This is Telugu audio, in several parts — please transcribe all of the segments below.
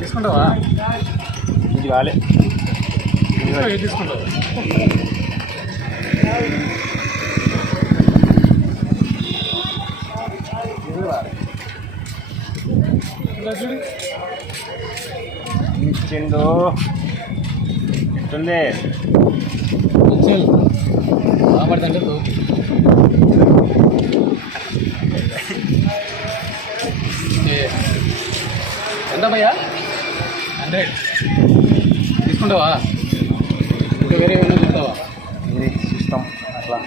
తీసుకుంటావా? ఇది వాలే తీసుకుంటావు. ఇచ్చిండు ఎట్టుంది బాగుపడుతుంటే ఎంత భయ్యా? 100 తీసుకుంటావా? ఇంకా వేరే ఏమైనా చూస్తావా? ఇది సిస్టమ్ అట్లా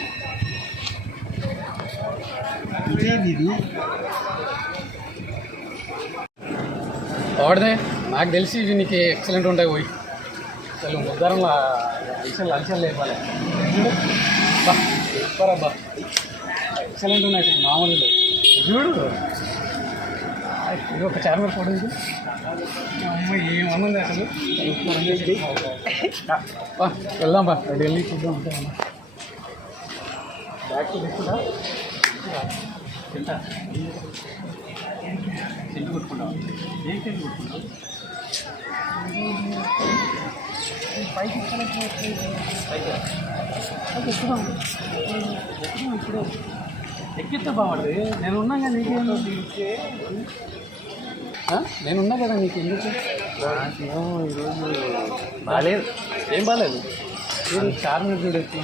వాడితే నాకు తెలిసి ఇవి నీకు ఎక్సలెంట్ ఉంటాయి. పోయి అసలు ముద్దారంలో అలసలు లేపాలి. బా సూపర్ అబ్బా, ఎక్సలెంట్ ఉన్నాయి అసలు మామూలు చూడు. ఇది ఒక చార్మర్ ఫోటో ఇది. అమ్మ ఏమన్నది అసలు. వెళ్దాం బా, ఢిల్లీ చూద్దాం. అంటే బ్యాగ్ తీసుకుంటా తింటా సెంటు కొట్టుకుంటావు. ఏం సెంటు కొట్టుకుంటావు? పైకి ఇప్పుడు ఎక్కిస్తే బాగుంటుంది. నేనున్నా కదా నీకేం, నేనున్నా కదా నీకు ఎందుకు? ఈరోజు బాగాలేదు. ఏం బాగాలేదు? చార్మినార్ చూడు ఎట్లా.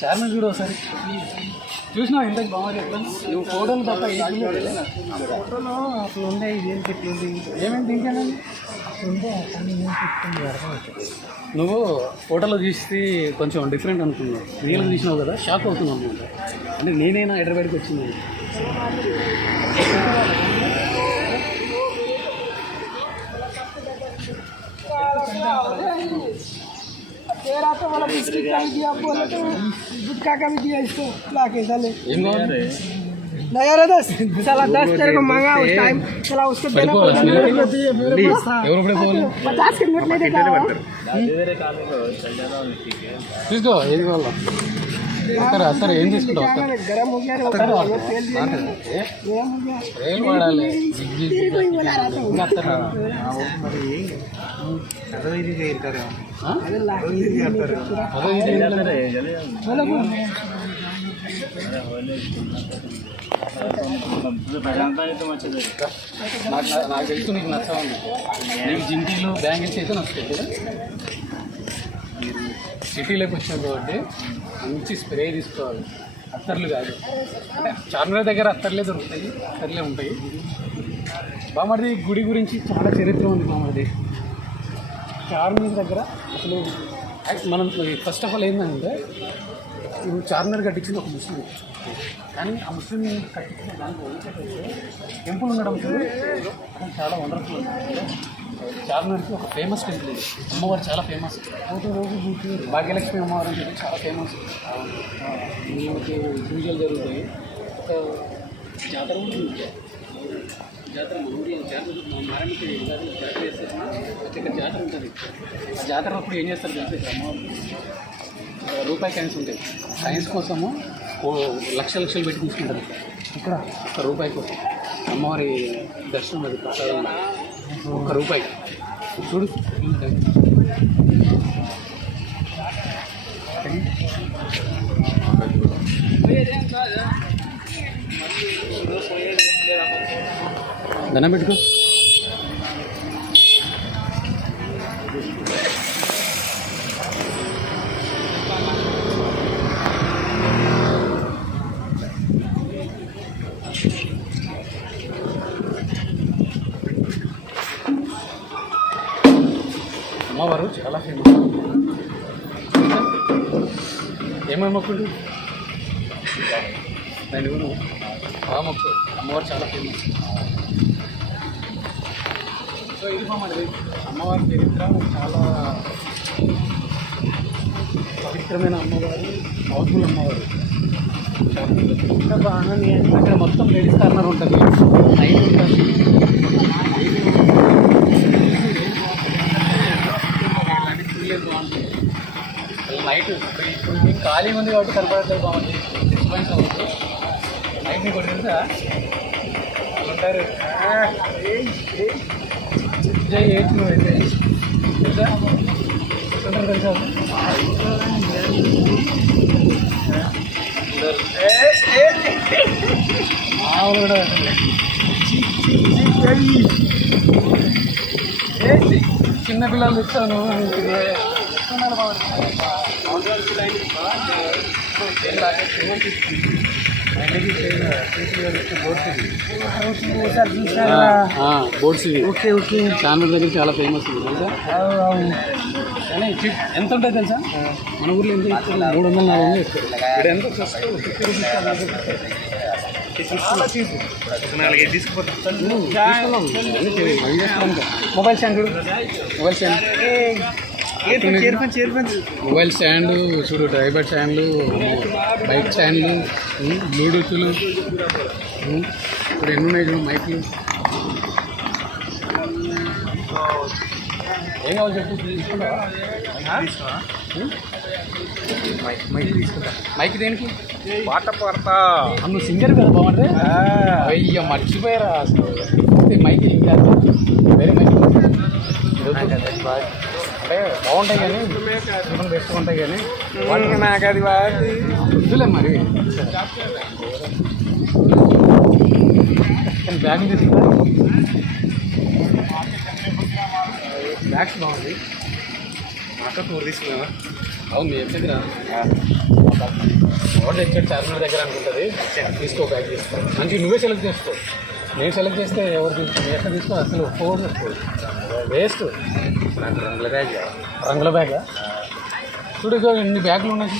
చార్మినార్ చూడు ఒకసారి. చూసినావు ఎంత బాగుంది. ఎట్లా నువ్వు ఫోటోలు తప్ప ఫోటోలో అట్లా ఉండే. ఇదేం చెట్లుంది ఏమేమి తింటానండి ఉంటే నువ్వు ఫోటోలో చూసి కొంచెం డిఫరెంట్ అనుకున్నావు. రియల్గా తీసినావు కదా, షాక్ అవుతున్నావు అనమాట. అంటే నేనైనా హైదరాబాద్కి వచ్చింది. नहीं यार 10 साला 10 तेरे को मांगा उस टाइम चला उसको देना पड़ेगा। 50 के नोट नहीं देगा। తీసుకో ఏది కావాలా సరే. ఏం తీసుకుంటావు? गरम हो गया रे, तेल देना गरम हो गया। రైలు వాడాలి. तेरे को ही बोला रहा था నాకు తెలుసు నీకు నచ్చవండి. నీకు జింకీలు బ్యాంగిల్స్ అయితే నచ్చుతాయి కదా. మీరు సిటీలోకి వచ్చిన కాబట్టి మంచి స్ప్రే తీసుకోవాలి. అత్తర్లు కాదు. అంటే చార్మినార్ దగ్గర అత్తర్లే దొరుకుతాయి, అత్తర్లే ఉంటాయి. బామర్ది గుడి గురించి చాలా చరిత్ర ఉంది బామర్ది. చార్మినార్ దగ్గర అసలు మనం ఫస్ట్ ఆఫ్ ఆల్ ఏంటంటే, ఇప్పుడు చార్మినార్ కట్టించింది ఒక ముస్లిం. కానీ ఆ ముస్లిం కట్టించిన దాంట్లో టెంపుల్ ఉండడం అసలు చాలా వండర్ఫుల్. చార్మినార్కి ఒక ఫేమస్ టెంపుల్ ఇది. అమ్మవారు చాలా ఫేమస్. భాగ్యలక్ష్మి అమ్మవారు అని చెప్పి చాలా ఫేమస్. పూజలు జరుగుతాయి. ఒక జాతర ఉంటుంది. జాతర మా ఊళ్ళో మారణకి జాతర చేస్తారు. ఇక్కడ జాతర ఉంటుంది. ఆ జాతర అప్పుడు ఏం చేస్తారు తెలిసి, అమ్మవారు రూపాయి కాయిన్స్ ఉంటాయి. కాయిన్స్ కోసము లక్షలు పెట్టి తీసుకుంటారు. ఇక్కడ ₹1 కోసం అమ్మవారి దర్శనం అది ప్రసాదం. ₹1 చూడు. దండం పెట్టుకో. అమ్మవారు చాలా ఫేమస్. ఏమేమి మొక్కుంటు నేను మొక్కు. అమ్మవారు చాలా ఫేమస్. సో ఇది మనది అమ్మవారి చరిత్ర. చాలా పవిత్రమైన అమ్మవారు, పవర్ఫుల్ అమ్మవారు. ఇంకా బాగుంది. అక్కడ మొత్తం లేడీస్ కార్నర్ ఉంటుంది. నైట్ ఉంటుంది. నైట్ ఇప్పుడు మీకు ఖాళీ ఉంది కాబట్టి సరిపడలేదు. బాగుంది. డిస్టర్బెన్స్ అవుతుంది. నైట్ నీకు ఒకటి తెలుసా వాళ్ళు ఉంటారు జై ఎయిట్ నువ్వు అయితే తెలుసా ఉంటారు తెలుసా మామూలు కూడా చిన్నపిల్లలు ఇస్తాను బోట్స్ ఓకే ఓకే చార్మినార్ దగ్గర చాలా ఫేమస్ తెలుసా కానీ ఎంత ఉంటుంది తెలుసా మన ఊర్లో ఎంత ఇస్తారు 300-400 ఇస్తారు ఇక్కడ ఎంత first 50 rupees mobile stand mobile stand చూడు డ్రైవర్ స్టాండ్లు బైక్ స్టాండ్లు బ్లూటూత్లు ఇప్పుడు ఎన్ని ఉన్నాయి చూడు మైక్లు ఏం కావాలి చెప్పు తీసుకుంటావా మైక్ తీసుకుంటా మైక్ దేనికి పాట పాడతా నువ్వు సింగర్ కదా బాగుంటుంది అయ్యో మర్చిపోయారా అసలు మైక్ ఏం కాదు వేరే మైక్ అంటే బాగుంటాయి కానీ చికెన్ బెస్ట్ ఉంటాయి కానీ నాకు అది వద్దులే మరి బ్యాగ్ తీసుకుంటా బ్యాగ్స్ బాగుంది అక్కడ టూర్ తీసుకున్నావా అవును మీ దగ్గర ఆర్డర్ ఇచ్చాడు చార్మినార్ దగ్గర అనుకుంటుంది తీసుకో బ్యాగ్ తీసుకో మంచి నువ్వే సెలెక్ట్ చేసుకో నేను సెలెక్ట్ చేస్తే ఎవరు తీసుకో ఎక్కడ తీసుకో అసలు ఫోన్ వేస్ట్ నాకు రంగుల బ్యాగ్ రంగుల బ్యాగా చూడు ఇక ఎన్ని బ్యాగులు ఉన్నాయి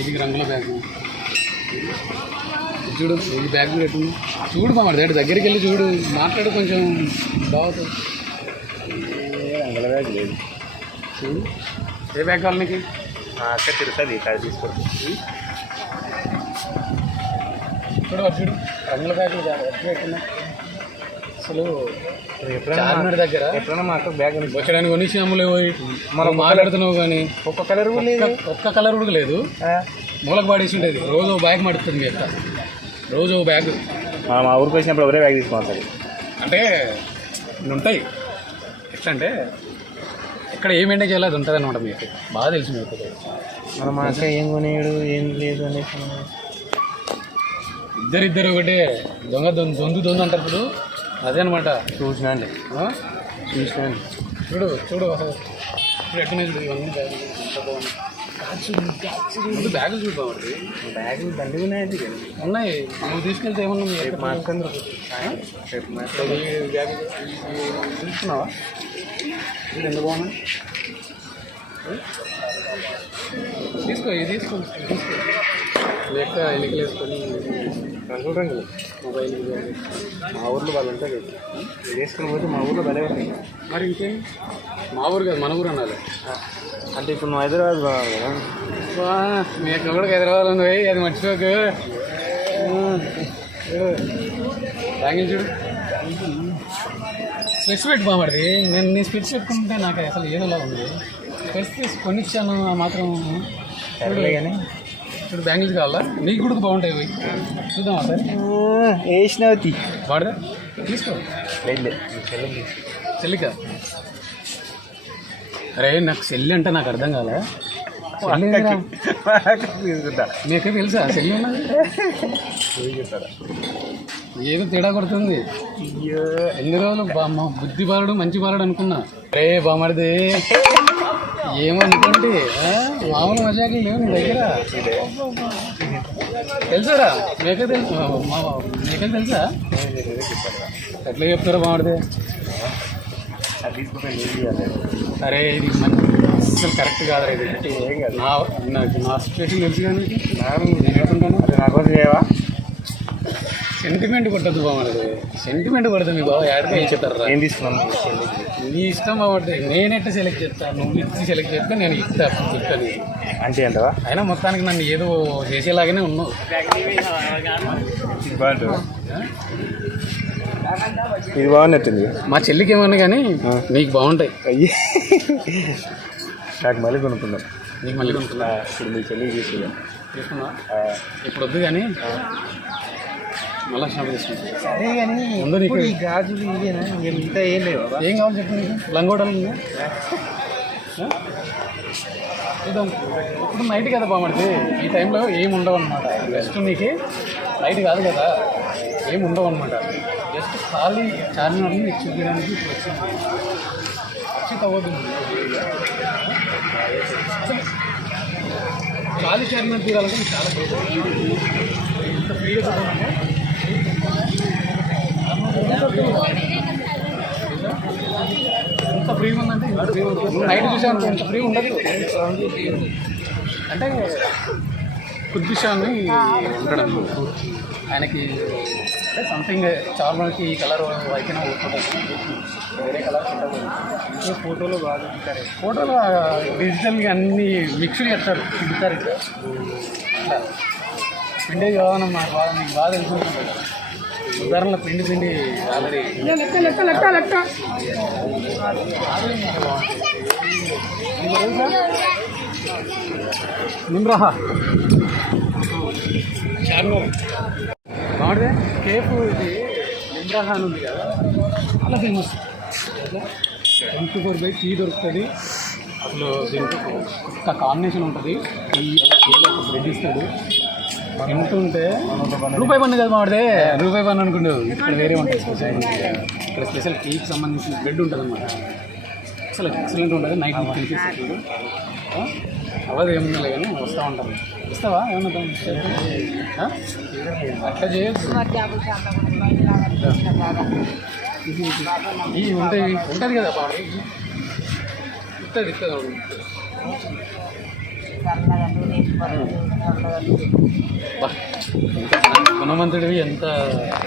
ఇది రంగుల బ్యాగ్ చూడు ఈ బ్యాగ్ పెట్టింది చూడు మా దగ్గరికి వెళ్ళి చూడు మాట్లాడు కొంచెం బాగుంటుంది రంగుల బ్యాగ్ లేదు చూడు ఏ బ్యాగ్ కావాలి నీకు అక్కడ తిరుగుతుంది ఇక్కడ తీసుకోండి చూడు చూడు రంగుల బ్యాగ్ పెట్టినా అసలు చార్మినార్ దగ్గర ఎప్పుడైనా మా అక్క బ్యాగ్ వచ్చడానికి కొనిచ్చి అమ్ములే పోయి మనం మాట్లాడుతున్నావు కానీ ఒక్క కలర్ కూడా లేదు ఒక్క కలర్ కూడా లేదు మూలకు పాడేసి ఉండేది రోజు బ్యాగ్ మడుతుంది మీ అక్క రోజు బ్యాగ్ మా ఊరికి వచ్చినప్పుడు ఒరే బ్యాగ్ తీసుకోవాలి అంటే ఇన్ని ఉంటాయి ఎట్లా అంటే ఇక్కడ ఏం ఎండ చేయాలి అది ఉంటుంది అనమాట మీకు బాగా తెలుసు మీకు మన మా అక్క ఏం కొనేయడు ఏం లేదు అనేసి ఇద్దరు ఒకటే దొందు అంటారు ఇప్పుడు అదే అనమాట చూసినా అండి చూసినా అండి చూడు అసలు ఇప్పుడు ఎక్కడ చూడు ఇవన్నీ బ్యాగులు బ్యాగులు చూడు బాగుంది బ్యాగులు దండి ఉన్నాయండి ఉన్నాయి నువ్వు తీసుకెళ్తే ఏమన్నా మా అక్క బ్యాగ్ చూసుకున్నావా ఇది ఎంత బాగున్నాయి తీసుకో ఇది తీసుకో లెక్క ఎన్నికలు వేసుకొని రంగులు మొబైల్ మా ఊర్లో వాళ్ళు ఉంటుంది వేసుకుని పోతే మా ఊర్లో భలే ఉంటాయి మరి ఇంకేం మా ఊరు కాదు మన ఊరు అనాలి అంటే ఇప్పుడు నువ్వు హైదరాబాద్ బాగా కదా మీ అక్కడ కూడా హైదరాబాద్ ఉంది అది మర్చిపోకు బ్యాంగిల్ చూడు స్పెట్స్ పెట్టి బాగుపడి నేను స్పెట్స్ పెట్టుకుంటే నాకు అసలు ఏదోలా ఉంది స్పెట్స్ కొనిచ్చాను మాత్రం కానీ ఇప్పుడు బ్యాంగిల్స్ కావాలా నీకు కూడా బాగుంటాయి పోయి చూద్దామా సార్ వేసినవి వాడదా తీసుకో లేదు చెల్లికా అరే నాకు చెల్లి అంటే నాకు అర్థం కాలే తీసుకుంటా మీకు తెలుసా చెల్లి ఉన్నది ఏదో తేడా కొడుతుంది ఎన్ని రోజులు బుద్ధి బాలుడు మంచి బాలుడు అనుకున్నా అరే బామడిది ఏమనుకోండి మామూలు మజాకులు లేవు నీ దగ్గర తెలుసారా మీకే తెలుసు మీకే తెలుసా ఎట్లా చెప్తారా బామడిది అరే ఇది అసలు కరెక్ట్ కాదురా ఇది ఏం కాదు నా సిచ్యువేషన్ తెలుసు కానీ నాకు చేయవా సెంటిమెంట్ కొట్టద్దు బాగుండదు సెంటిమెంట్ కొడుతుంది మీ బాబు యాడ్గా ఏం చెప్తారా ఏం తీసుకున్నాను నీ ఇష్టం బాగుంటుంది నేనెట్ట సెలెక్ట్ చేస్తాను నువ్వు ఇచ్చి సెలెక్ట్ చేస్తే నేను చెప్తాను అంటే అంటవా అయినా మొత్తానికి నన్ను ఏదో చేసేలాగానే ఉన్నావు ఇది బాగున్నట్టుంది మా చెల్లికి ఏమన్నా కానీ నీకు బాగుంటాయి అయ్యి నాకు మళ్ళీ కొనుక్కుందాం నీకు మళ్ళీ కొనుక్కున్నా ఇప్పుడు మీ చెల్లికి తీసుకుందాం తీసుకున్నా ఇప్పుడు వద్దు కానీ మళ్ళీ షాప్ తీసుకుంటాం. సరే కానీ అందరూ ఇప్పుడు ఇక్కడ ఈ గాజులు ఇవేనా ఇంకా ఏం లేవు బాబా. ఏం కావాలి చెప్పండి నీకు? లంగోటాలు ఉన్నాయా? చూద్దాం. ఇప్పుడు నైట్ కదా బాగుంటుంది, ఈ టైంలో ఏమి ఉండవు అనమాట. జస్ట్ నీకు నైట్ కాదు కదా, ఏమి ఉండవు అనమాట. జస్ట్ ఖాళీ చార్మినార్ని నీకు చూపించడానికి ఇప్పుడు వచ్చింది. వచ్చి తవ్వద్దు అసలు ఖాళీ చార్మినార్ తీరాలంటే నీకు చాలా ఇంత ఫ్రీగా చూడాలంటే ఎంత ఫ్రీగా ఉందంటే ఇంత ఫ్రీ ఉంటుంది. నైట్ చూసాను ఎంత ఫ్రీ ఉండదు. అంటే కుద్దిషాన్ని ఉండడం ఆయనకి అంటే సంథింగ్ చార్మల్కి ఈ కలర్ వైకిన వేరే కలర్ ఉంటుంది. ఫోటోలో బాగా చూపిస్తారు. ఫోటోలో డిజిటల్గా అన్నీ మిక్స్డ్ చేస్తారు, తింటారు ఇక్కడ. అట్లా పిండి కావాలన్నా మాకు బాగా మీకు బాగా తెలుసుకుంటుంది. ఉదాహరణలో పిండి ఆల్రెడీ లెక్క లెక్క లెక్క లెక్క నిమ్రహా చార్మినార్ బాగుంటుంది. కేఫ్ ఇది నిమ్రహా అని ఉంది కదా, చాలా ఫేమస్. 24/7 టీ దొరుకుతుంది. అసలు దీనికి ఒక కాంబినేషన్ ఉంటుంది. టీ బ్రెడ్ ఇస్తాడు. తింటుంటే రూపాయి పన్ను కదా మాడితే రూపాయి పన్ను అనుకుంటు. ఇక్కడ వేరే ఉంటుంది స్పెషల్. ఇక్కడ స్పెషల్ టీకి సంబంధించిన బ్రెడ్ ఉంటుంది అన్నమాట. అసలు ఎక్సలెంట్ ఉంటుంది. నైట్ తినిపిస్తుంది. అవదు ఏమన్నా కానీ వస్తూ ఉంటారు. ఇస్తావా ఏమన్నా అట్లా చేయొచ్చు. ఈ ఉంటుంది కదా బాగా ఇస్తుంది గుణవంతుడివి, ఎంత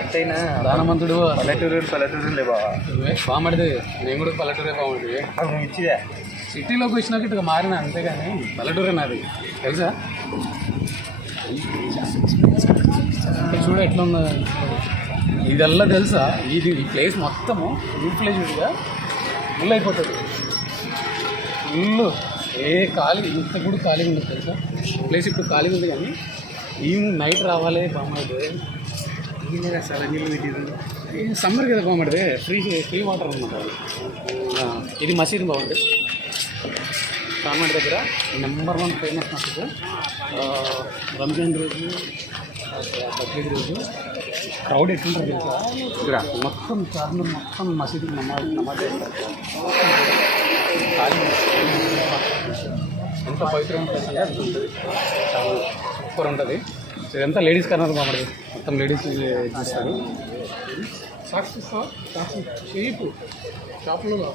ఎంతైనా దానవంతుడు. పల్లెటూరు లేవా బాగుపడితే నేను కూడా పల్లెటూరే బాగుంటుంది. ఇచ్చిదే సిటీలోకి వచ్చినాక ఇట్లా మారిన, అంతేగాని పల్లెటూరే నాది తెలుసా. చూడ ఎట్లా ఉన్నది ఇదల్లా తెలుసా. ఇది ఈ ప్లేస్ మొత్తము ఫుల్ ఫ్లెజ్డ్గా ఫుల్ అయిపోతుంది. ఫుల్ ఏ ఖాళీ ఇంత కూడా ఖాళీగా ఉండదు తెలుసా. ప్లేస్ ఇప్పుడు ఖాళీగా ఉంది కానీ ఈవినింగ్ నైట్ రావాలి బాగుంటుంది. అసలు నీళ్ళు పెట్టింది. సమ్మర్ కదా బాగుంటుంది. ఫ్రీ వాటర్ అనమాట. ఇది మసీద్ బాగుంటుంది. కామాడి దగ్గర #1 ఫేమస్ మసీద్. రంజాన్ రోజు, బక్రీద్ రోజు క్రౌడ్ ఎట్లుంటారు తెలుసా. ఇక్కడ మొత్తం చార్మినార్ మొత్తం మసీద్ నమాజ్ ఖాళీ. ఎంత పవిత్రంగా ఉంటుంది అది ఉంటుంది. చాలా సూపర్ ఉంటుంది. ఇదంతా లేడీస్ కార్నర్ బాగుంటుంది. మొత్తం లేడీస్ చూస్తారు. సాక్స్ ఇస్తావా? సాక్స్ షేపు షాపులలో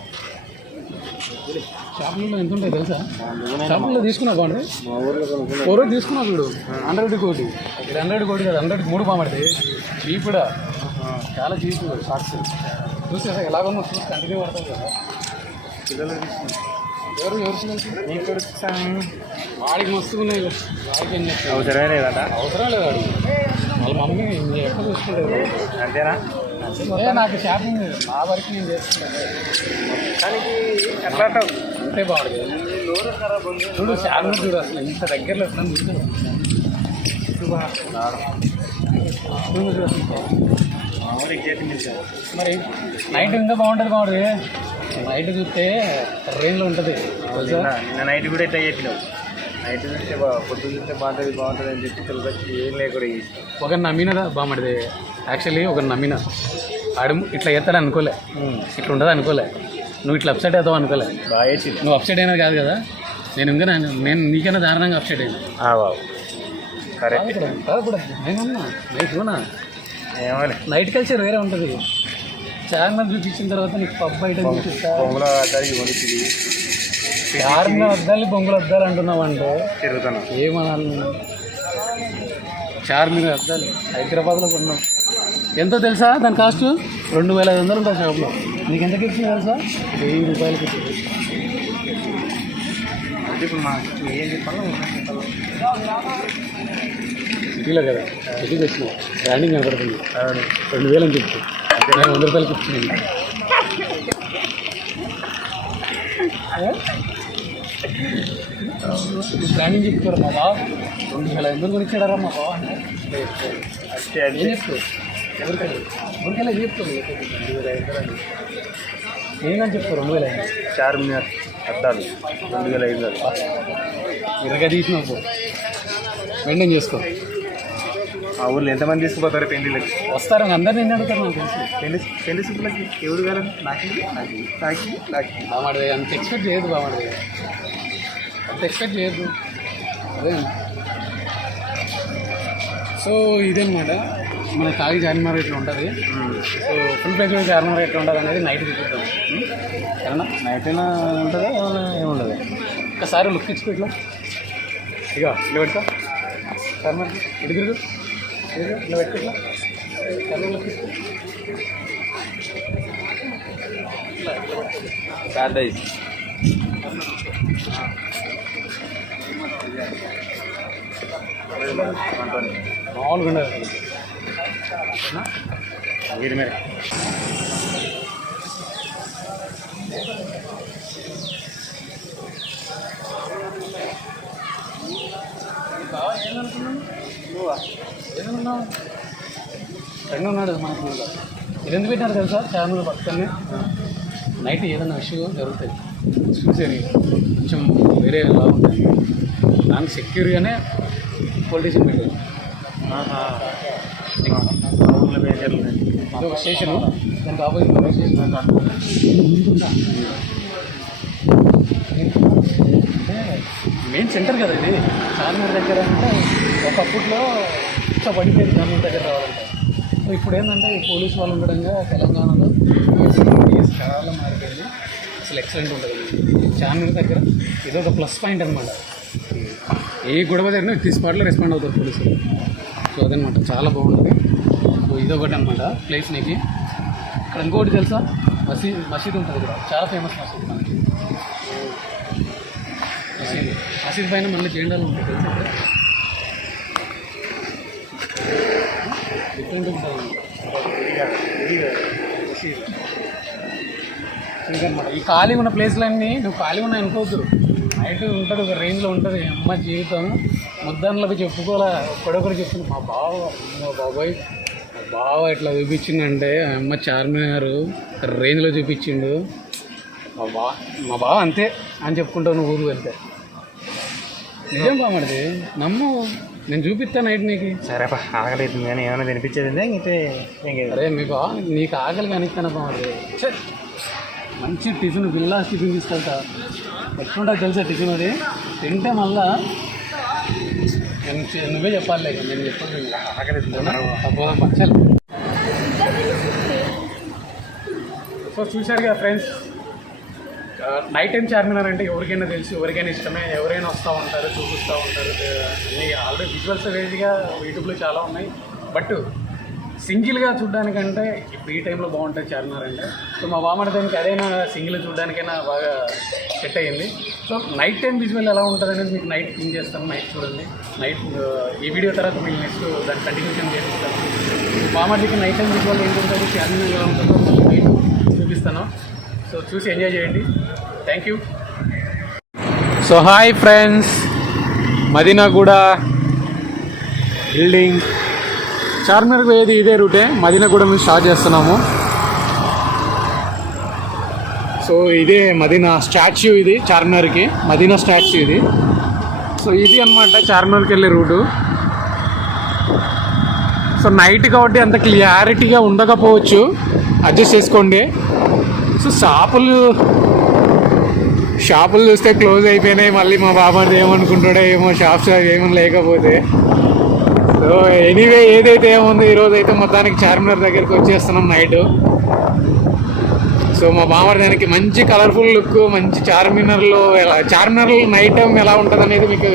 ఎంత ఉంటాయి తెలుసా. షాపుల్లో తీసుకున్నా బాగుంటుంది. మా ఊర్లో రోజు తీసుకున్నా చూడు 100 కోటి. ఇది 100 కోటి కదా, 100కి 3 బాగుంటుంది. చీప్ కూడా చాలా చీప్ సాక్స్. చూసారా ఎలాగన్నా చూసి కంటిన్యూ పడతారు కదా పిల్లలు తీసుకున్నాం. ఎవరు వాడికి మస్తుగా ఉన్నాయి. వాడికి ఏం చేస్తారు అవసరమే లేదా? అవసరం లేదు. వాడు వాళ్ళ మమ్మీ ఎక్కడ చూసుకుంటారు అంతేనా? నాకు షాపింగ్ నా వరకు నేను చేసుకుంటాను. దానికి ఎట్లా అంతే బాగుంటుంది. చూడు చార్మినార్ చూడు అసలు ఇంత దగ్గరలో ఎట్లా చూడు. మరి నైట్ ఇంకా బాగుంటుంది. నైట్ చూస్తే ట్రైన్లో ఉంటుంది. నిన్న నైట్ కూడా ఇట్లా చెప్పినావు. నైట్ చూస్తే పొద్దు చూస్తే బాగుంటుంది అని చెప్పి తెలిసి ఏం లేకుండా ఒక నమ్మినదా బాగుంటుంది. యాక్చువల్లీ ఒక నమ్మిన ఆడు ఇట్లా చేస్తాడు అనుకోలే, ఇట్లా ఉండదు అనుకోలే. నువ్వు ఇట్లా అప్సెట్ అవుతావు అనుకోలే. బాగా వేసి నువ్వు అప్సెట్ అయినది కాదు కదా. నేను నీకైనా దారుణంగా అప్సెట్ అయినా. బాబు కరెక్ట్ కాదు కూడా నేనన్నా నైట్ చూనా నైట్ కల్చర్ వేరే ఉంటుంది. చార్మినార్ చూపించిన తర్వాత నీకు పబ్ ఐటమ్ చూపిస్తా. చార్మినార్ అద్దాలి బొంగులు అద్దాలు అంటున్నావు అంటే తిరుగుతాను. ఏమనాలి. చార్మినార్ అద్దాలు హైదరాబాద్లో కొన్నాం. ఎంతో తెలుసా దాని కాస్ట్? 2500 ఉంటుంది షాప్లో. నీకు ఎంతకి ఇచ్చింది తెలుసా? 1000 రూపాయలకి ఇచ్చింది. అంటే ఇప్పుడు మా ఏం చెప్పాలో సిటీలో కదా, సిటీకి వచ్చిన బ్రాండింగ్ కనపడుతుంది. 2000 అని చెప్తే 100 రూపాయలకి ఇచ్చింది. బ్రాండింగ్ చెప్తారు మా బావ. 2500 కొని ఇచ్చాడారా మా బావ అంటే ఏం చెప్తారు. ఎవరికైనా చెప్తాను 2005 ఏంటని చెప్తారు 2005 చార్మినార్ అద్దాలు 2005 ఇరగా తీసినప్పుడు మెయింటైన్ చేసుకో. ఆ ఊళ్ళో ఎంతమంది తీసుకుపోతారు పెళ్లిళ్ళకి? వస్తారని అందరినీ నిన్ను అడుగుతారు నాకు పెళ్లి పెళ్లి చూపులకి ఎవరు గారు? నాకు బామాడది అంత ఎక్స్పెక్ట్ చేయదు, బామాడది అంత ఎక్స్పెక్ట్ చేయదు. అదే సో ఇదన్నమాట మన తాగి చార్మినార్ ఇట్లా ఉంటుంది. సో ఫుల్ ప్లేస్ చార్మినార్ ఎట్లా ఉంటుంది అనేది నైట్ చూపిస్తాం. సరేనా? నైట్ అయినా ఉంటుందా ఏముండదు? ఒకసారి లుక్ ఇచ్చుకో ఇట్లా. ఇక ఇట్లా పెడతా చార్మినార్ ఇటు తిరుగు ఇట్లా పెట్టుకో. ఇట్లా చార్మినార్ లుక్ ఇచ్చుకో. ప్యారడైజ్ మామూలుగా ఉండదు వీడి మీద. ఏమనుకున్నావు? ఫ్రెండ్ ఉన్నాడు మనకు. ఇది ఎందుకు పెట్టినారు తెలుసా? చార్మినార్ పక్కనే నైట్ ఏదైనా ఇష్యూ జరుగుతుంది చూసేది కొంచెం వేరే ఎలా ఉంటుంది. దానికి సెక్యూర్గానే పొలిటీషియన్ పెట్టారు. అది ఒక స్టేషను, దానికి ఆపోజిట్ స్టేషన్. మెయిన్ సెంటర్ కదా ఇది చార్మినార్ దగ్గర. అంటే ఒకప్పట్లో పడిపోయింది చార్మినార్ దగ్గర రావాలంటే. సో ఇప్పుడు ఏంటంటే పోలీసు వాళ్ళు ఉండడంగా తెలంగాణలో చాలా మారిపోయింది. అసలు ఎక్సలెంట్ ఉంటుంది చార్మినార్ దగ్గర. ఇది ఒక ప్లస్ పాయింట్ అనమాట. ఏ గొడవ దగ్గర ఈ స్పాట్లో రెస్పాండ్ అవుతారు పోలీసులు. సో అదనమాట, చాలా బాగుంటుంది. సో ఇదొకటి అనమాట ప్లేస్ నీకు. ఇక్కడ ఇంకోటి తెలుసా? మసీద్ ఉంటుంది ఇక్కడ, చాలా ఫేమస్ మసీద్ మనకి. మసీద్ పైన మళ్ళీ జెండాలు ఉంటాయి తెలుసా? డిఫరెంట్ ఉంటుంది మసీద్ అనమాట. ఈ ఖాళీ ఉన్న ప్లేస్లన్నీ నువ్వు ఖాళీ ఉన్నాయి అనుకోవద్దు. నైట్ ఉంటుంది, ఒక రేంజ్లో ఉంటుంది. అమ్మ జీవితం ముద్దాన్లకి చెప్పుకోలే. ఒక్కడొక్కడు చెప్తుంది మా బాబాయ్ ఇట్లా చూపించిందంటే అమ్మ చార్మినార్ రేంజ్లో చూపించిండు మా బావ అంతే అని చెప్పుకుంటావు నువ్వు ఊరు వెళ్తే. నిజం బామడిది, నమ్ము. నేను చూపిస్తాను నైట్ నీకు. సరే ఆకలి కానీ ఏమైనా తినిపించేది అయితే. అరే మీ బావ నీకు ఆకలి కనిస్తాను బామడిది. మంచి టిఫిన్ బిల్లాస్ టిఫిన్ తీసుకెళ్తా. ఎట్లుంటుంది తెలుసా టిఫిన్? అది తింటే మళ్ళా నువ్వే చెప్పాలి. నేను చెప్పాలి ఆకలి పోదాం పచ్చాలి. సో చూశారు కదా ఫ్రెండ్స్, నైట్ టైం చార్మినార్ అంటే ఎవరికైనా తెలుసు, ఎవరికైనా ఇష్టమే. ఎవరైనా వస్తూ ఉంటారు, చూపిస్తూ ఉంటారు. అన్నీ ఆల్రెడీ విజువల్స్ వేదిగా యూట్యూబ్లో చాలా ఉన్నాయి. బట్ సింగిల్గా చూడడానికంటే ఇప్పుడు ఈ టైంలో బాగుంటుంది చార్మినార్ అంటే. సో మా బామడిదానికి అదైనా సింగిల్ చూడడానికైనా బాగా సెట్ అయ్యింది. సో నైట్ టైం విజువల్ ఎలా ఉంటుంది అనేది మీకు నైట్ థింక్ చేస్తాను. నైట్ చూడండి. నైట్ ఈ వీడియో తర్వాత మీకు నెక్స్ట్ దాని కంటిన్యూషన్ చేపిస్తాను. బామడికి నైట్ టైం విజువల్ ఏంటంటే చార్మినార్ ఎలా ఉంటుందో నైట్ చూపిస్తాను. సో చూసి ఎంజాయ్ చేయండి. Thank you. So hi friends, Madinaguda building చార్మినార్కి పోయేది ఇదే రూటే. మదీనాగూడ మేము స్టార్ట్ చేస్తున్నాము. సో ఇదే మదీనా స్టాచ్యూ, ఇది చార్మినార్కి మదీనా స్టాచ్యూ ఇది. సో ఇది అన్నమాట చార్మినార్కి వెళ్ళే రూటు. సో నైట్ కాబట్టి అంత క్లియారిటీగా ఉండకపోవచ్చు, అడ్జస్ట్ చేసుకోండి. సో షాపులు చూస్తే క్లోజ్ అయిపోయినాయి. మళ్ళీ మా బాబాది ఏమనుకుంటాడో ఏమో, షాప్స్ ఏమని లేకపోతే. సో ఎనీవే ఏదైతే ఏముందో ఈరోజు అయితే మొత్తానికి చార్మినార్ దగ్గరికి వచ్చేస్తున్నాం నైట్. సో మా బామర్ దానికి మంచి కలర్ఫుల్ లుక్, మంచి చార్మినార్లో నైట్ టైం ఎలా ఉంటుంది అనేది మీకు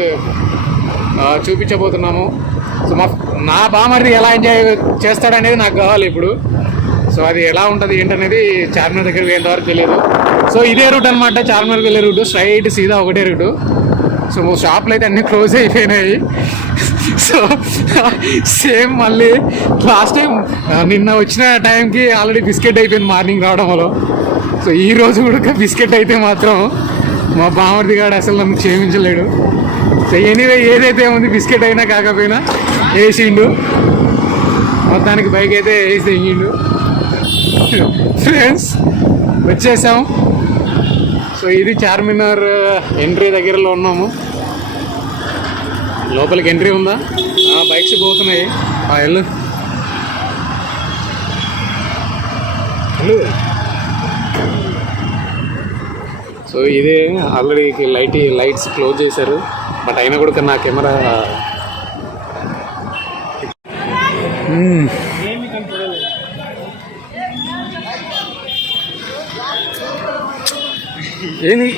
చూపించబోతున్నాము. సో నా బామర్ది ఎలా ఎంజాయ్ చేస్తాడనేది నాకు కావాలి ఇప్పుడు. సో అది ఎలా ఉంటుంది ఏంటనేది చార్మినార్ దగ్గరికి వెళ్ళేంతవరకు తెలియదు. సో ఇదే రూట్ అనమాట, చార్మినార్కి వెళ్ళే రూటు. స్ట్రైట్ సీదా ఒకటే రూటు. సో షాపులు అయితే అన్నీ క్లోజ్ అయిపోయినాయి. సో సేమ్ మళ్ళీ లాస్ట్ టైం నిన్న వచ్చిన టైంకి ఆల్రెడీ బిస్కెట్ అయిపోయింది మార్నింగ్ రావడం వల్ల. సో ఈ రోజు కూడా బిస్కెట్ అయితే మాత్రం మా బామర్ది గాడు అసలు నన్ను క్షమించలేడు. సో ఎనీవే ఏదైతే ఉంది బిస్కెట్ అయినా కాకపోయినా వేసిండు. మొత్తానికి బైక్ అయితే వేసి ఎయ్యిండు. ఫ్రెండ్స్ వచ్చేసాం. సో ఇది చార్మినార్ ఎంట్రీ దగ్గరలో ఉన్నాము. లోపలికి ఎంట్రీ ఉందా? బైక్స్ పోతున్నాయి. వెళ్ళు. సో ఇదే ఆల్రెడీ లైట్స్ క్లోజ్ చేశారు. బట్ అయినా కూడా నా కెమెరా ఏంది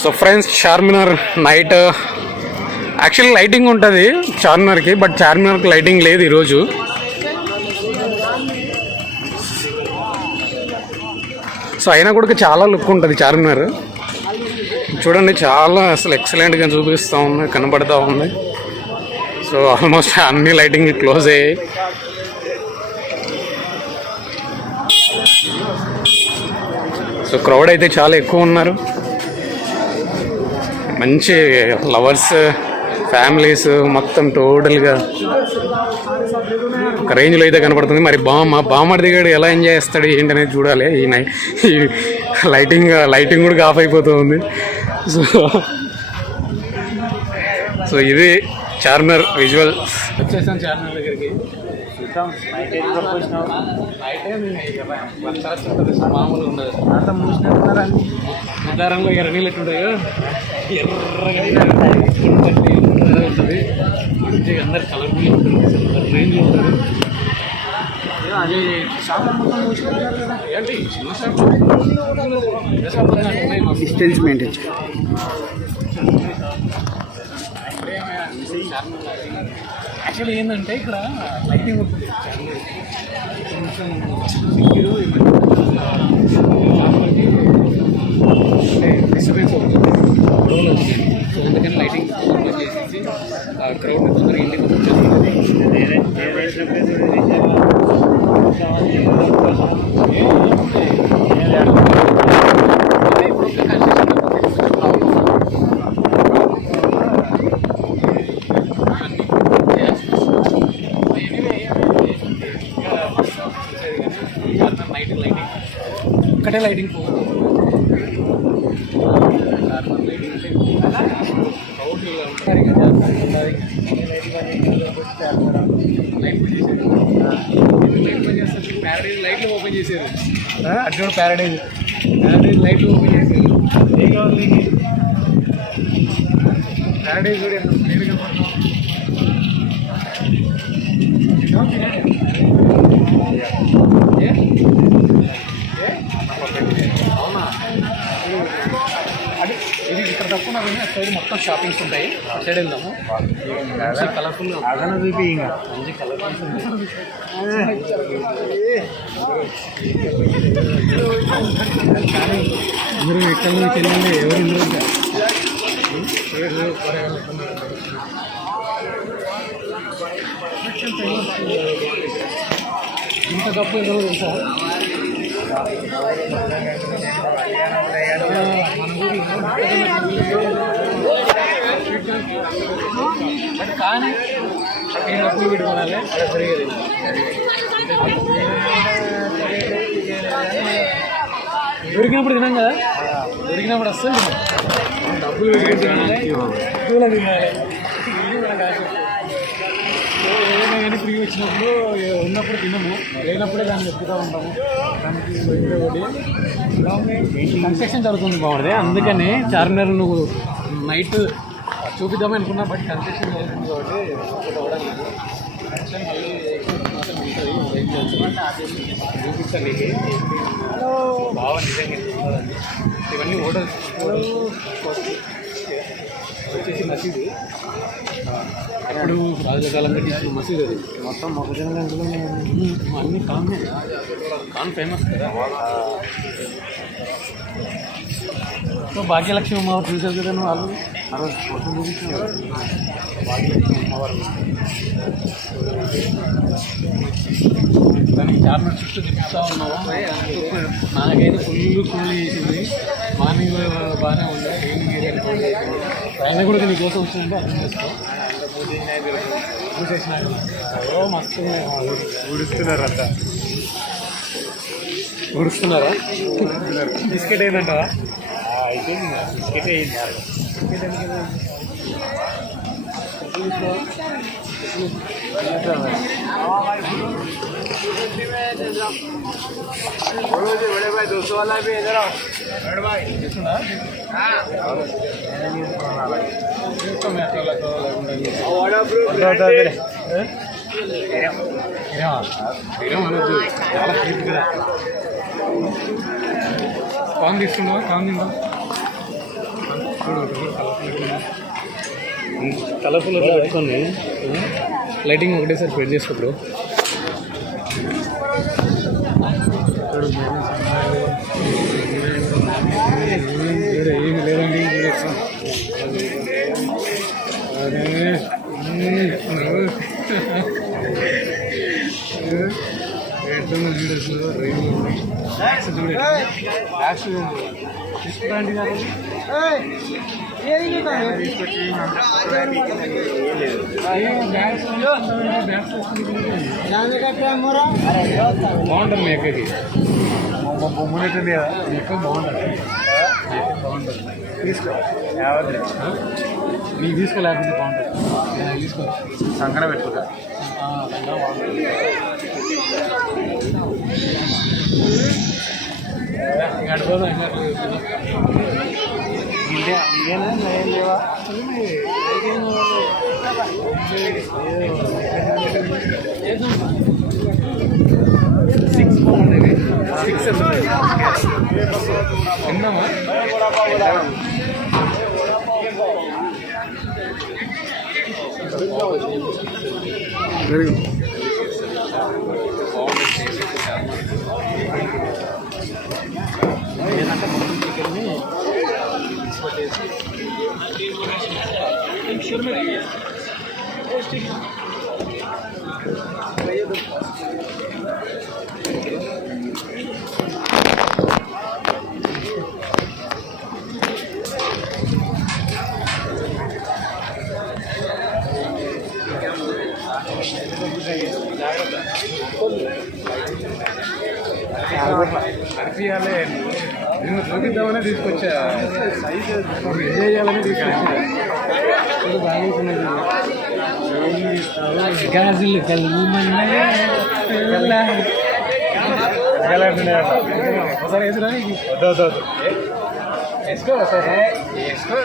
so friends Charminar night actually lighting ఉంటుంది చార్మినార్కి, బట్ చార్మినార్కి లైటింగ్ లేదు ఈరోజు. సో అయినా కూడా చాలా లుక్ ఉంటుంది చార్మినార్. చూడండి చాలా అసలు ఎక్సలెంట్గా చూపిస్తూ ఉంది, కనబడుతూ ఉంది. సో ఆల్మోస్ట్ అన్ని లైటింగ్ క్లోజ్ అయ్యాయి. సో క్రౌడ్ అయితే చాలా ఎక్కువ ఉన్నారు. మంచి లవర్స్, ఫ్యామిలీస్ మొత్తం టోటల్గా ఒక రేంజ్లో అయితే కనపడుతుంది. మరి బామ్మడి దిగాడు ఎలా ఎంజాయ్ చేస్తాడు ఏంటనేది చూడాలి. ఈ లైటింగ్ కూడా ఆఫ్ అయిపోతూ ఉంది. సో ఇది చార్మినార్ విజువల్. వచ్చేసాం చార్మినార్ దగ్గరికి. మామూలుగా ఉండదు. ఉదాహరణలో ఎర్ర నీళ్ళు ఎట్టుంటాయి కదా, ఎర్రగా ఉంటుంది. మంచిగా అందరు కలర్ఫుల్ ఉంటుంది, రేంజ్ ఉంటుంది. అదే షాప్ ఏంటి చిన్న షాప్ డిస్టెన్స్ మెయింటైన్. యాక్చువల్లీ ఏంటంటే ఇక్కడ లైటింగ్ ఉంటుంది, కొంచెం డిస్టర్బెన్స్ అవుతుంది, గొడవలు వచ్చింది. సో అందుకని లైటింగ్ చేసేసి క్రౌడ్ తొందరగా ఇంటికి వచ్చేస్తుంది. నైట్ లైటింగ్ ఒక్కటే లైటింగ్ పోతుంది. ప్యారడైజ్ లైట్లు ఓపెన్ చేశారు. అటు చూడు ప్యారడైజ్ లైట్లు ఓపెన్ చేశారు. ప్యారడైజ్ కూడా ఎంత క్లియర్గా అవునా? అది ఇది ఇక్కడ తక్కువ అటు సైడ్ మొత్తం షాపింగ్స్ ఉంటాయి. అటు సైడ్ వెళ్దాము. మంచి కలర్ఫుల్గా చూపి ఇంకా మంచి కలర్ఫుల్స్ ఉంటాయి. మీరు ఎక్కడి నుంచి వెళ్ళండి, ఎవరు ఇంత గప్పు ఏదో తెలుసా? కానీ గప్పు పెట్టుకోవాలి, అలా పెరిగేది. దొరికినప్పుడు తినాం కదా, దొరికినప్పుడు వస్తుంది. డబ్బులు తినాలి, పూల తినాలి. ఏదైనా కానీ ఫ్రీ వచ్చినప్పుడు ఉన్నప్పుడు తినము, లేనప్పుడే దాన్ని చెప్తూ ఉంటాము. దానికి కన్స్ట్రక్షన్ జరుగుతుంది బాగుంది. అందుకని చార్మినార్ నువ్వు నైట్ చూపిద్దామని అనుకున్నా, బట్ కన్స్ట్రక్షన్ జరుగుతుంది కాబట్టి కన్స్ట్రక్షన్ మళ్ళీ మాత్రం ఉంటుంది. చూపిస్తాను నీకు బాగా నిజంగా. ఇవన్నీ హోటల్స్ వచ్చేసి మసీదు. అప్పుడు రాజకాలం కట్టించిన మసీదు అది మొత్తం మొక్కజొన్న గంటలు అన్ని కాన్నే కాన్ ఫేమస్ కదా. సో భాగ్యలక్ష్మి అమ్మవారు చూసారు కదా నువ్వు వాళ్ళు ఆ రోజు ఫోటో చూపించాను. భాగ్యలక్ష్మి అమ్మవారు కానీ చార్మినార్ చుట్టూ తిరుగుతూ ఉన్నావా నాకైతే ఫుల్ చేసింది. మార్నింగ్ బాగానే ఉంది, ఈవినింగ్ ఏరియా ఆయన కూడా నీ కోసం వచ్చిందంటే అర్థం చేసుకో. చూసేసినాక మస్తు ఊడుస్తున్నారు అంతా. ఊడుస్తున్నారా? బిస్కెట్ అయిందంటావా? అయిపోయింది, బిస్కెట్ అయింది. बड़े भाई 200 वाला भी इधर आओ. बड़े भाई చాలా స్వీట్ కదా. కాన్ తీసుకున్నావా? కాన్ తిందా కలర్ఫుల్ పెట్టుకోండి. లైటింగ్ ఒకటేసారి పెట్టి చేసుకోప్పుడు ఏమి లేదండి. తీసుకురండి గారు. బాగుంటుంది మీ అక్కకి. బొమ్మనట్టుంది కదా, మీ అక్క బాగుంటుంది. బాగుంటుంది తీసుకో. నీకు తీసుకోలేకపోతే బాగుంటుంది. తీసుకో, సంకన పెట్టుకుంటా. గడిపోదా లేవా? 6 తిన్నామా? ఏంటంటే మొత్తం చికెన్ని పెట్టేసి నడిపియాలి. నేను చూపిద్దామనే తీసుకొచ్చా, ఎంజాయ్ చేయాలని తీసుకొచ్చా. బాగుంటున్నది గాజులు ఒకసారి వేసిరా. వేసుకో ఒకసారి వేసుకో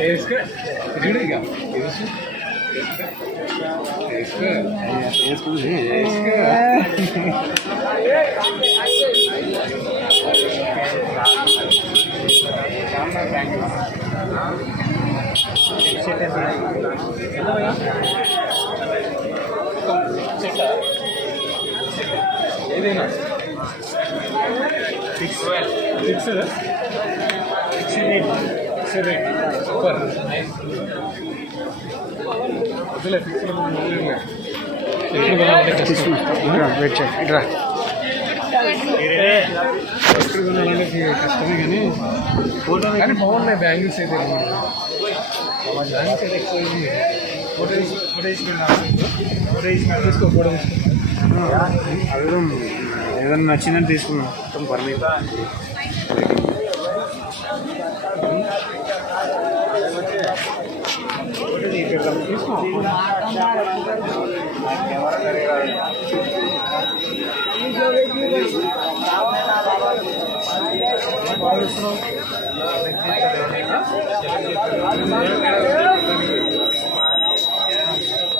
వేసుకో ఇక వేసుకో వేసుకుంది వేసుకో. ఏదైనా ఫిక్స్ సూపర్ నైస్. వద్దులే ఫిక్స్ ఎక్కడ కొనాలంటే కష్టమే కానీ ఫోటో కానీ బాగున్నాయి బ్యాంగిల్స్ అయితే. బ్యాంగిల్స్ అయితే ఎక్కువ ఫోటో తీసుకో. ఫోటో ఏదైనా నచ్చిందని తీసుకున్నాం. మొత్తం పర్లేదు.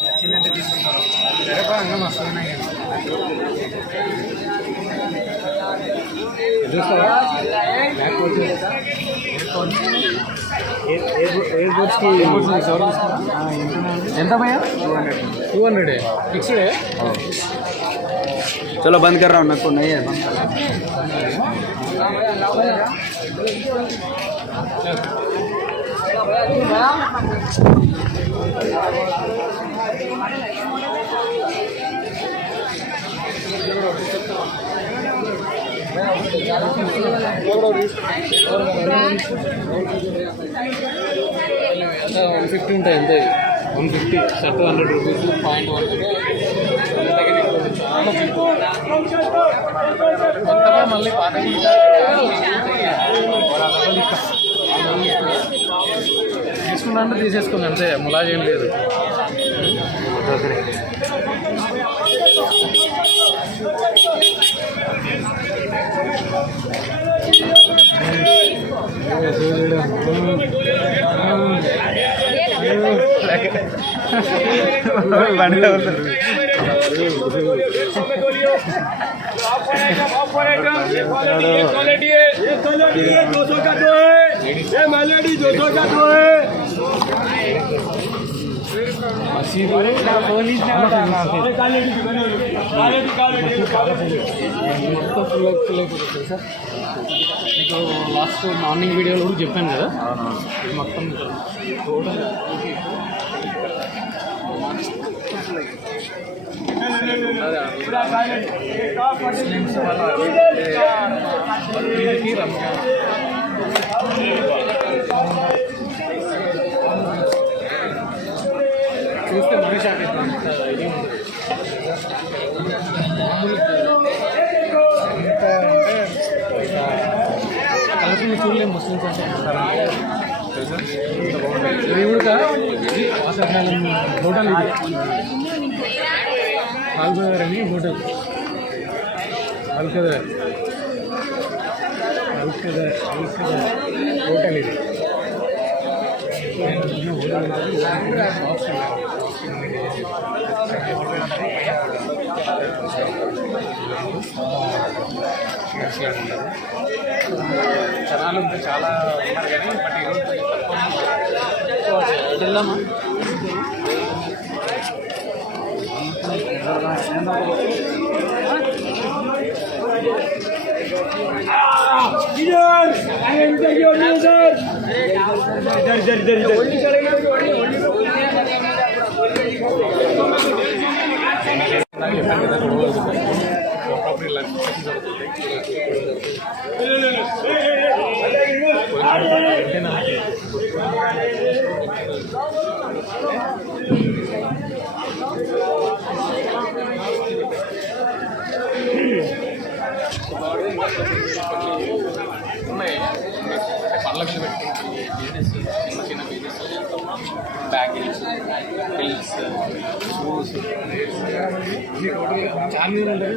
నచ్చిందంటే తీసుకుంటాం. అన్నం వస్తున్నాయి చూస్తావా? ఎయిర్పోర్ట్స్కి ఎంత భయ్యా 200 ఫిక్స్డ్ है चलो बंद कर रहा हूँ, मेरे को नहीं है बंद कर అలా 150 ఉంటాయి అంతే 150 షర్ట్ 100 రూపీస్ పాయింట్ 1 కొత్తగా మళ్ళీ పాత తీసుకున్నా అంటే తీసేసుకుంది అంతే ములాజ్ ఏం లేదు మొత్తం ఫుల్ అయిపోతుంది సార్ మీకు లాస్ట్ మార్నింగ్ వీడియోలో కూడా చెప్పాను కదా ఇది మొత్తం టోటల్ బక్రీద్కి రంజాన్ చూస్తే మనిషి ఇది ఉండదు ఎంత అంటే కలిసి చూడలేము ముస్లిమ్స్ అంటే ఇది కూడా హోటల్ ఇది ఆల్బదర్ అని హోటల్ అల్కదర్ హోటల్ ఇది జనాలు చాలా ఉన్నారు కానీ బట్ ఈరోజు వెళ్దామా ఉన్నాయి పండ్లకి పెట్టుకుంటుంది బిజినెస్ చిన్న చిన్న బిజినెస్ బ్యాగిల్స్ బిల్స్ షూస్ చార్మినార్ అంటే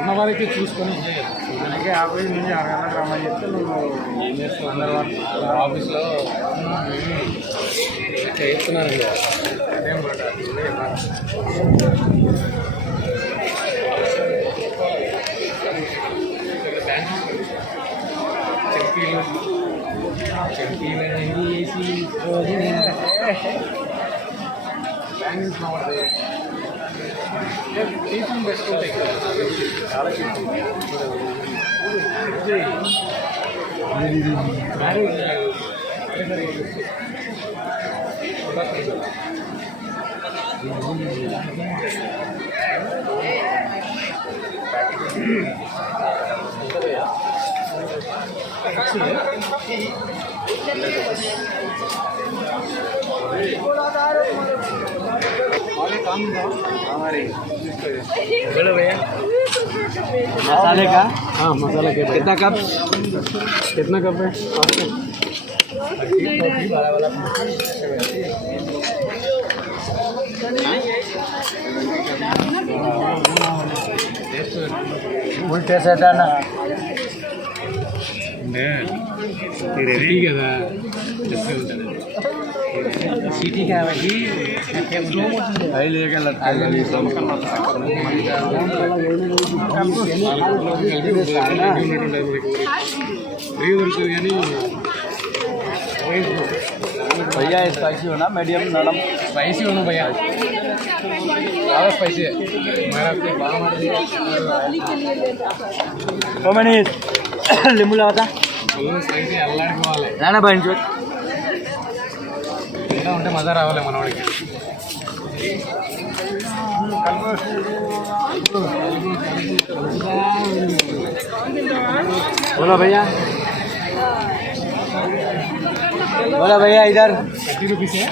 ఉన్నవారికి చూసుకొని మనకి 50 నుంచి 6 గంటలకు రమ్మని చెప్తే నువ్వు ఏం చేస్తావు అందరూ ఆఫీస్లో చేస్తున్నానండి అదేం మాట చెంపీలు వేసి బ్యాంగిల్స్ బాగుంటుంది చీప్ బెస్ట్ ఉంటాయి చాలా చీప్ మ్యారేజ్ बोलो भैया मसाले का हाँ मसाला के कितना कप कितना कप है बड़ा वाला उल्टे से ना రెడీ కదా సిటీ కాబట్టి దొరుకుతుంది కానీ भैया स्पाइसी होना मीडियम नरम स्पाइसी होना भैया ज़्यादा स्पाइसी है मेरा लिंबू लगाता ఫుల్ స్పైసీ అల్లాడుకోవాలి राणा भाई जो ఇలా ఉంటే మజా రావాలి మనవాడికి बोलो भैया इधर 30 रुपीस है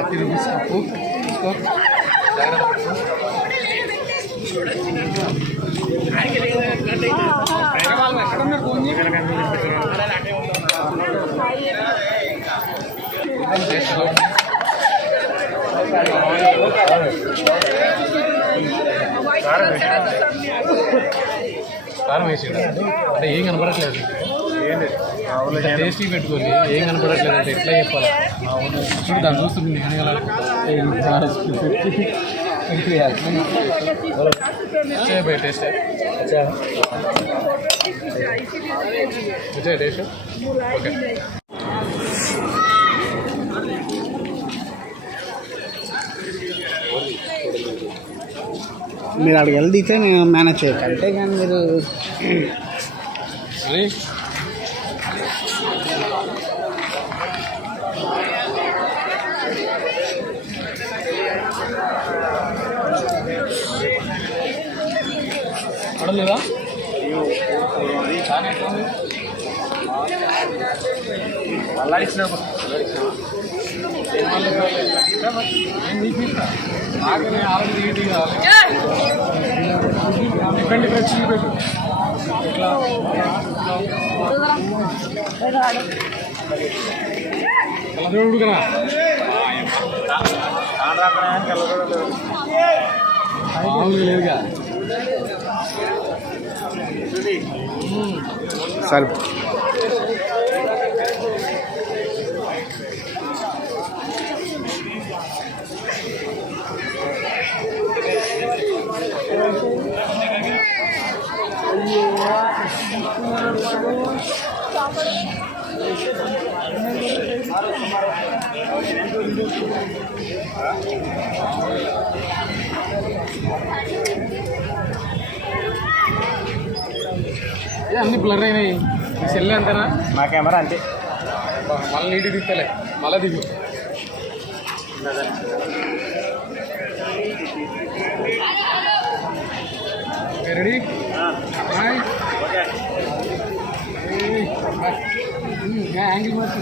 ₹30 కప్పు తీసుకో కారం వేసిండు అంటే ఏం కనపడట్లేదు టేస్టీ పెట్టుకొని ఏం కనపడట్లేదు అంటే ఎట్లా చెప్పాలి చూడు దాన్ని చూస్తుంది भाई टेस्ट है अच्छा अच्छा टेस्ट ओके మీరు అక్కడికి వెళ్తే నేను మేనేజ్ చేయక అంటే కానీ మీరు అని పడలేదా అల్లాడిచ్చిన నాకు ఆరోగ్య నీటి కావాలి డిఫరెంట్ డిఫరెంట్ చిల్లి పెట్టు ఇట్లా కలదోడు కదా మామూలుగా లేదుగా సరే అన్ని బ్లర్ అయినాయి మీ సెల్ అంతేనా మా కెమెరా అంతే మళ్ళీ నీటి దిగుతలే మళ్ళీ దిగు రెడీ బాయ్ యాంగిల్ మార్చి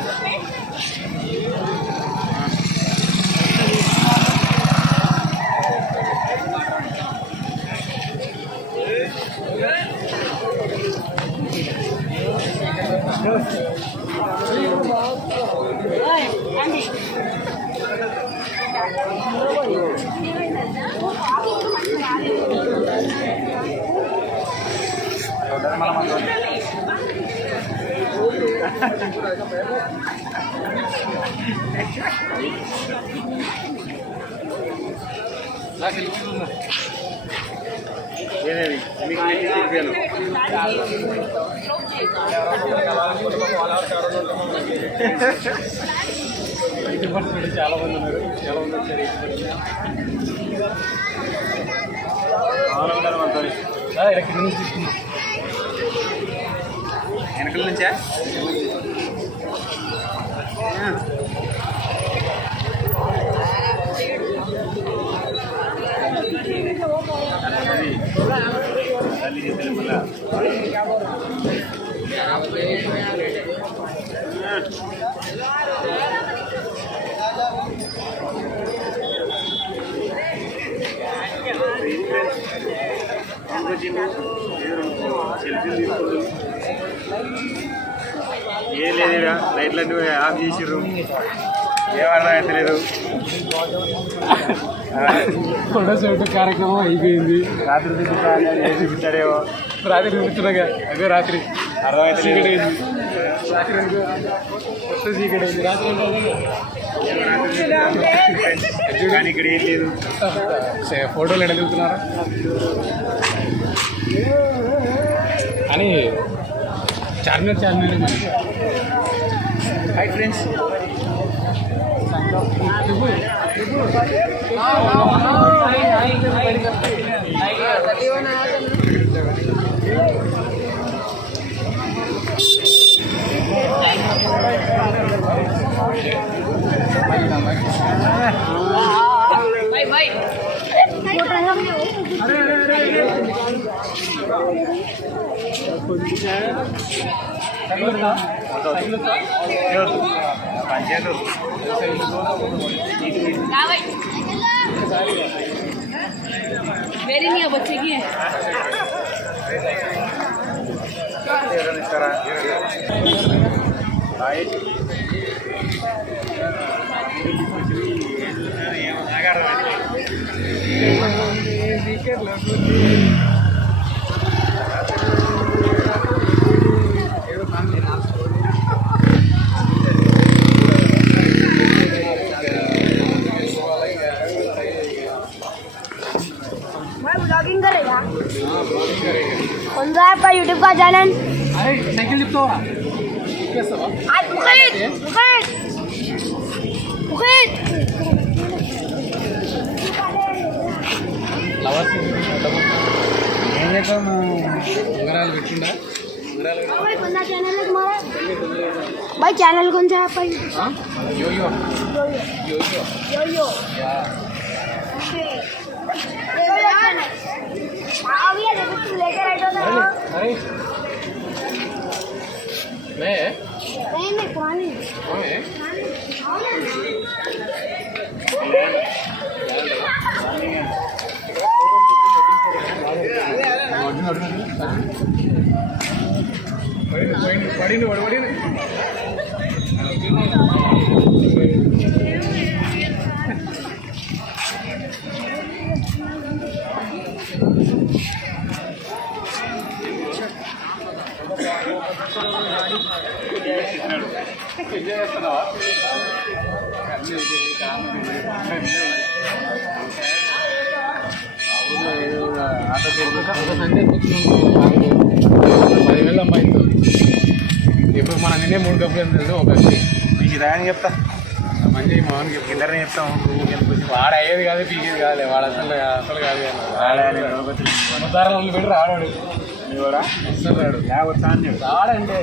ఏదేది మీకు చూపించాను ఇటు పడుతుంది చాలా మంది ఉన్నారు చాలా మంది వచ్చారు ఇక్కడ కింద నుంచి తీసుకున్నాం వెనకల నుంచా ఏం లేదు ఇక లైట్లన్నీ ఆఫ్ చేసిర్రు ఏమన్నా ఎత్తలేదు ఫోటో షూట్ కార్యక్రమం అయిపోయింది. రాత్రి చూపిస్తాడేమో రాత్రి చూపిస్తున్నాగా అదే రాత్రి అర్థమైతే చీకటి అయింది. రాత్రి కొత్త చీకటి అయింది. రాత్రి కానీ ఇక్కడ ఏం లేదు. ఫోటోలు ఎడగలుగుతున్నారా అని చార్మినార్ హాయ్ ఫ్రెండ్స్. పంచాయతీ मेरी नहीं है बच्चे की है. ఇస్తారా ब्लॉगिंग करेगा. कौन सा है आपका यूट्यूब का चैनल? अरे साइकिल చెప్తావా చేస్తావా आज मुखित मुखित मुखित లవర్స్ ఏం చేద్దాం. ఉంగరాలు పెట్టుండా भाई कौन सा चैनल है तुम्हारा? भाई चैनल कौन सा है आपका? यो यो यो यो यो यो या अभी ये देखो तुम लेकर आई तो अरे मैं नहीं पुरानी मैं పడింది సండే కూర్చున్నాం 10,000 అమ్మాయితో. ఇప్పుడు మన నిన్నే 3 కప్పులు తెలుసు ఒకటి మీకు రాని చెప్తా. మంచి మామూలుగా ఇద్దరిని చెప్తాం. వాడు అయ్యేది కాదు పీకేది కాదులే. వాడు అసలు కాదు ముద్దారాలు పెట్టి రాడాడు కూడా అసలు రాడు వస్తా అని చెప్పి రాడంటే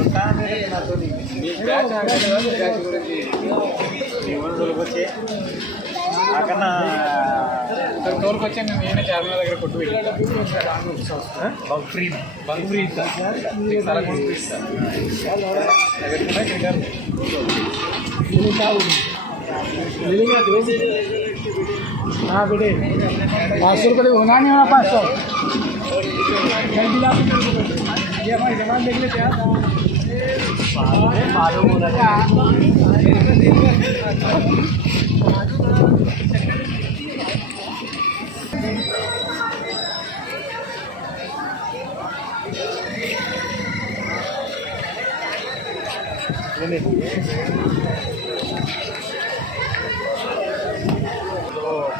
వస్తా అని నాతో నీ బ్యాచ్ బ్యాచ్ గురించి వచ్చి నాకన్నా తోలుకొచ్చే మేము ఏమైనా చార్మినార్ దగ్గర కొట్టు ఫ్రీ బంక్ ఫ్రీ ఇస్తా చాలా బంక్ ఫ్రీ ఇస్తా हाँ बेटे 500 रुपये होना नहीं होना 500 ये हमारी जमान देख लेते हैं मालूम हो रहा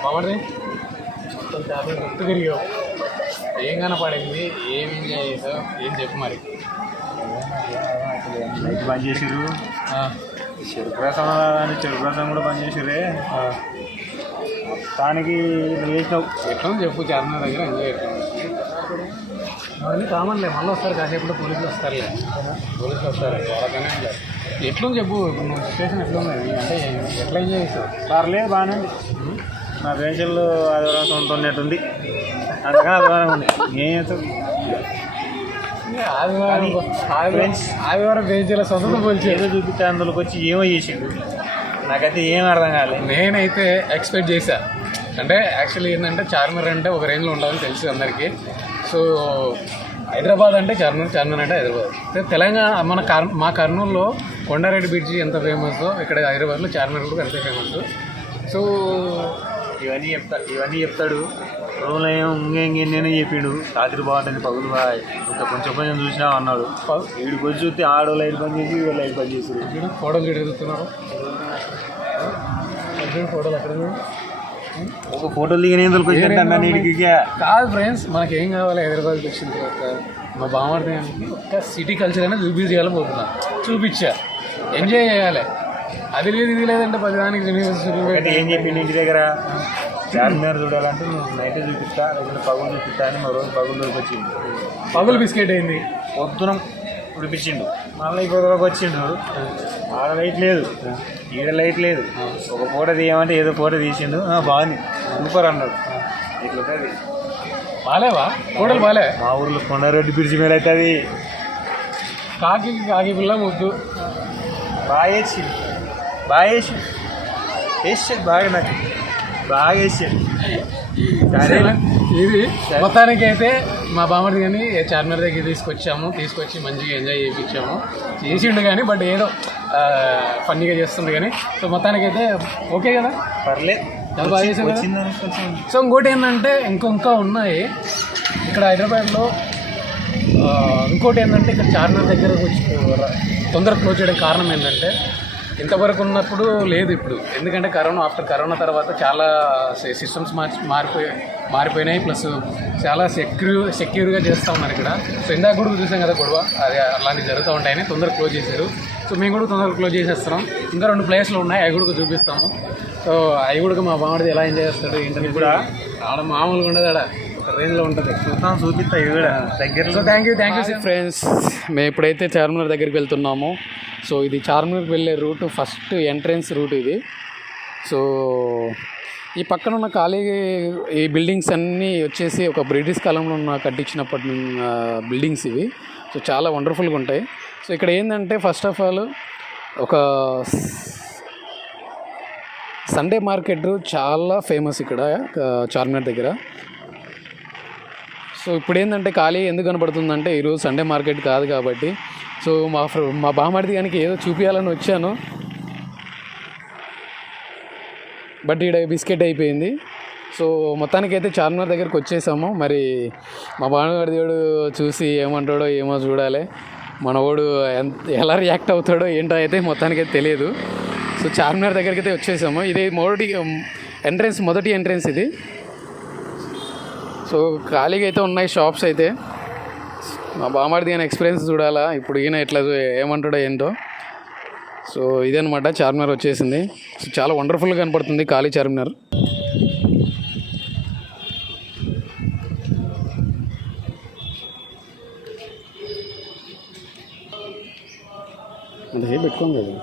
బాగుంది మొత్తం చాలా గుర్తు తిరిగావు. ఏం కనపడింది, ఏం ఎంజాయ్ చేసావు, ఏం చెప్పు మరి. లైట్ బంద్ చేసిర్రు. చెరుకు రసం అని చెరుకు రసం కూడా బంద్ చేసిర్రే. మొత్తానికి వేసినావు. ఎట్లా చెప్పు. చార్మినార్ దగ్గర ఎంజాయ్ ఎట్లా అవన్నీ కామన్లే. మళ్ళీ వస్తారు కాసేపు పోలీసులు వస్తారులే. పోలీసులు వస్తారు వాళ్ళకనే ఎట్లా చెప్పు. ఇప్పుడు నువ్వు సిచ్యువేషన్ ఎట్లా ఉంది అంటే ఎట్లా ఎంజాయ్ చేస్తావు? పర్లేదు బాగానే ఉంది. నా పెన్షన్లు ఆదివారం సొంత ఉన్నట్టుంది. అందుకని ఆదివారం ఉంది. ఏం చేస్తావు? ఆదివారం బేజీల సొంత పోల్చి ఏదో చూపిస్తే అందులోకి వచ్చి ఏమో చేసిండు, నాకైతే ఏం అర్థం కాలేదు. నేనైతే ఎక్స్పెక్ట్ చేశా. అంటే యాక్చువల్లీ ఏంటంటే చార్మినార్ అంటే ఒక రేంజ్లో ఉండాలని తెలుసు అందరికీ. సో హైదరాబాద్ అంటే చార్మినార్, చార్మినార్ అంటే హైదరాబాద్. తెలంగాణ మా కర్నూలులో కొండారెడ్డి బ్రిడ్జి ఎంత ఫేమస్, ఇక్కడ హైదరాబాద్లో చార్మినార్ కూడా అంతే ఫేమస్. సో ఇవన్నీ చెప్తాడు. రోజులో నేను చెప్పిండు రాత్రి బాగుంటుంది పగులు ఇంకా కొంచెం కొంచెం చూసినా అన్నాడు. వీడికి వచ్చి చూస్తే ఆడో లైట్ బంద్ చేసి వీళ్ళు లైట్ బంద్ చేసి ఫోటోలు తిరుగుతున్నారు. ఫోటోలు అక్కడ ఒక ఫోటోలు దిగిన కాదు ఫ్రెండ్స్, మనకి ఏం కావాలి హైదరాబాద్కి వచ్చిన తర్వాత మా బామర్దానికి ఒక్క సిటీ కల్చర్ అనేది చూపించాలని పోతున్నా. చూపించా, ఎంజాయ్ చేయాలి. అది లేదు ఇది లేదంటే 10 దానికి ఏం చెప్పిండు ఇంటి దగ్గర చార్మినార్ చూడాలంటే నువ్వు నైట్ చూపిస్తా లేకపోతే పగులు చూపిస్తా అని మా రోజు పగులు దొరికొచ్చిండు. పగులు బిస్కెట్ అయింది, పొద్దున ఉడిపించిండు. మళ్ళీ ఇప్పుడు వచ్చిండు. ఆడ లైట్ లేదు, ఈడ లైట్ లేదు. ఒక ఫోటో తీయమంటే ఏదో ఫోటో తీసిండు, బాగుంది సూపర్ అన్నాడు. ఇట్లుంటుంది. బాలేవా ఫోటోలు? బాలే. మా ఊర్లో కొండారెడ్డి బ్రిడ్జి మీద అవుతుంది. కాకి పిల్ల ముద్దు బాగా వేసిండు, బాగా వేసాడు బాగా, నాకు బాగా వేసాడు. ఇది మొత్తానికి అయితే మా బామ్మడి కానీ చార్మినార్ దగ్గర తీసుకొచ్చి మంచిగా ఎంజాయ్ చేయించాము. చేసిండు కానీ బట్ ఏదో ఫన్నీగా చేస్తుండే కానీ. సో మొత్తానికి అయితే ఓకే కదా, పర్లేదు, చాలా బాగా చేసాం కదా. సో ఇంకోటి ఏంటంటే ఇంకా ఉన్నాయి ఇక్కడ హైదరాబాద్లో. ఇంకోటి ఏంటంటే ఇక్కడ చార్మినార్ దగ్గర వచ్చి తొందరగా క్లోజ్ చేయడానికి కారణం ఏంటంటే ఇంతవరకు ఉన్నప్పుడు లేదు ఇప్పుడు. ఎందుకంటే ఆఫ్టర్ కరోనా తర్వాత చాలా సిస్టమ్స్ మారిపోయినాయి. ప్లస్ చాలా సెక్యూర్గా చేస్తూ ఉన్నారు ఇక్కడ. సో ఇందాక కూడా చూసాం కదా గొడవ, అది అలాంటివి జరుగుతూ ఉంటాయని తొందరగా క్లోజ్ చేశారు. సో మేము కూడా తొందరగా క్లోజ్ చేసేస్తున్నాం. ఇంకా 2 ప్లేస్లు ఉన్నాయి, అవి కూడా చూపిస్తాము. సో అవి కూడా మా బామ్మడిది ఎలా ఎంజాయ్ చేస్తాడు ఏంటని కూడా ఆడ మామూలుగా ఉండదు, ఆడ రేంజ్లో ఉంటుంది. చూపిస్తా ఇవి కూడా దగ్గర. So thank you friends. మేము ఇప్పుడైతే చార్మినార్ దగ్గరికి వెళ్తున్నాము. సో ఇది చార్మినార్కి వెళ్ళే రూట్, ఫస్ట్ ఎంట్రన్స్ రూట్ ఇది. సో ఈ పక్కన ఉన్న ఖాళీ ఈ బిల్డింగ్స్ అన్నీ వచ్చేసి ఒక బ్రిటిష్ కాలంలో కట్టించినప్పటి బిల్డింగ్స్ ఇవి. సో చాలా వండర్ఫుల్గా ఉంటాయి. సో ఇక్కడ ఏంటంటే ఫస్ట్ ఆఫ్ ఆల్ ఒక సండే మార్కెట్ చాలా ఫేమస్ ఇక్కడ చార్మినార్ దగ్గర. సో ఇప్పుడు ఏంటంటే ఖాళీ ఎందుకు కనపడుతుందంటే ఈరోజు సండే మార్కెట్ కాదు కాబట్టి. సో మా బామ్మడిది గానికి ఏదో చూపించాలని వచ్చాను, బట్ ఈడ బిస్కెట్ అయిపోయింది. సో మొత్తానికైతే చార్మినార్ దగ్గరికి వచ్చేసాము. మరి మా బామ్మడిది చూసి ఏమంటాడో ఏమో చూడాలి. మనవాడు ఎలా రియాక్ట్ అవుతాడో ఏంటో అయితే మొత్తానికైతే తెలియదు. సో చార్మినార్ దగ్గరికి అయితే వచ్చేసాము. ఇది మొదటి ఎంట్రెన్స్ ఇది. సో ఖాళీగా అయితే ఉన్నాయి షాప్స్ అయితే. మా బామ్మడిది ఆయన ఎక్స్పీరియన్స్ చూడాలా ఇప్పుడు, ఈయన ఎట్లా ఏమంటాడో ఏంటో. సో ఇదనమాట చార్మినార్ వచ్చేసింది. సో చాలా వండర్ఫుల్గా కనపడుతుంది ఖాళీ చార్మినార్. అంతసేపు పెట్టుకోం కదా.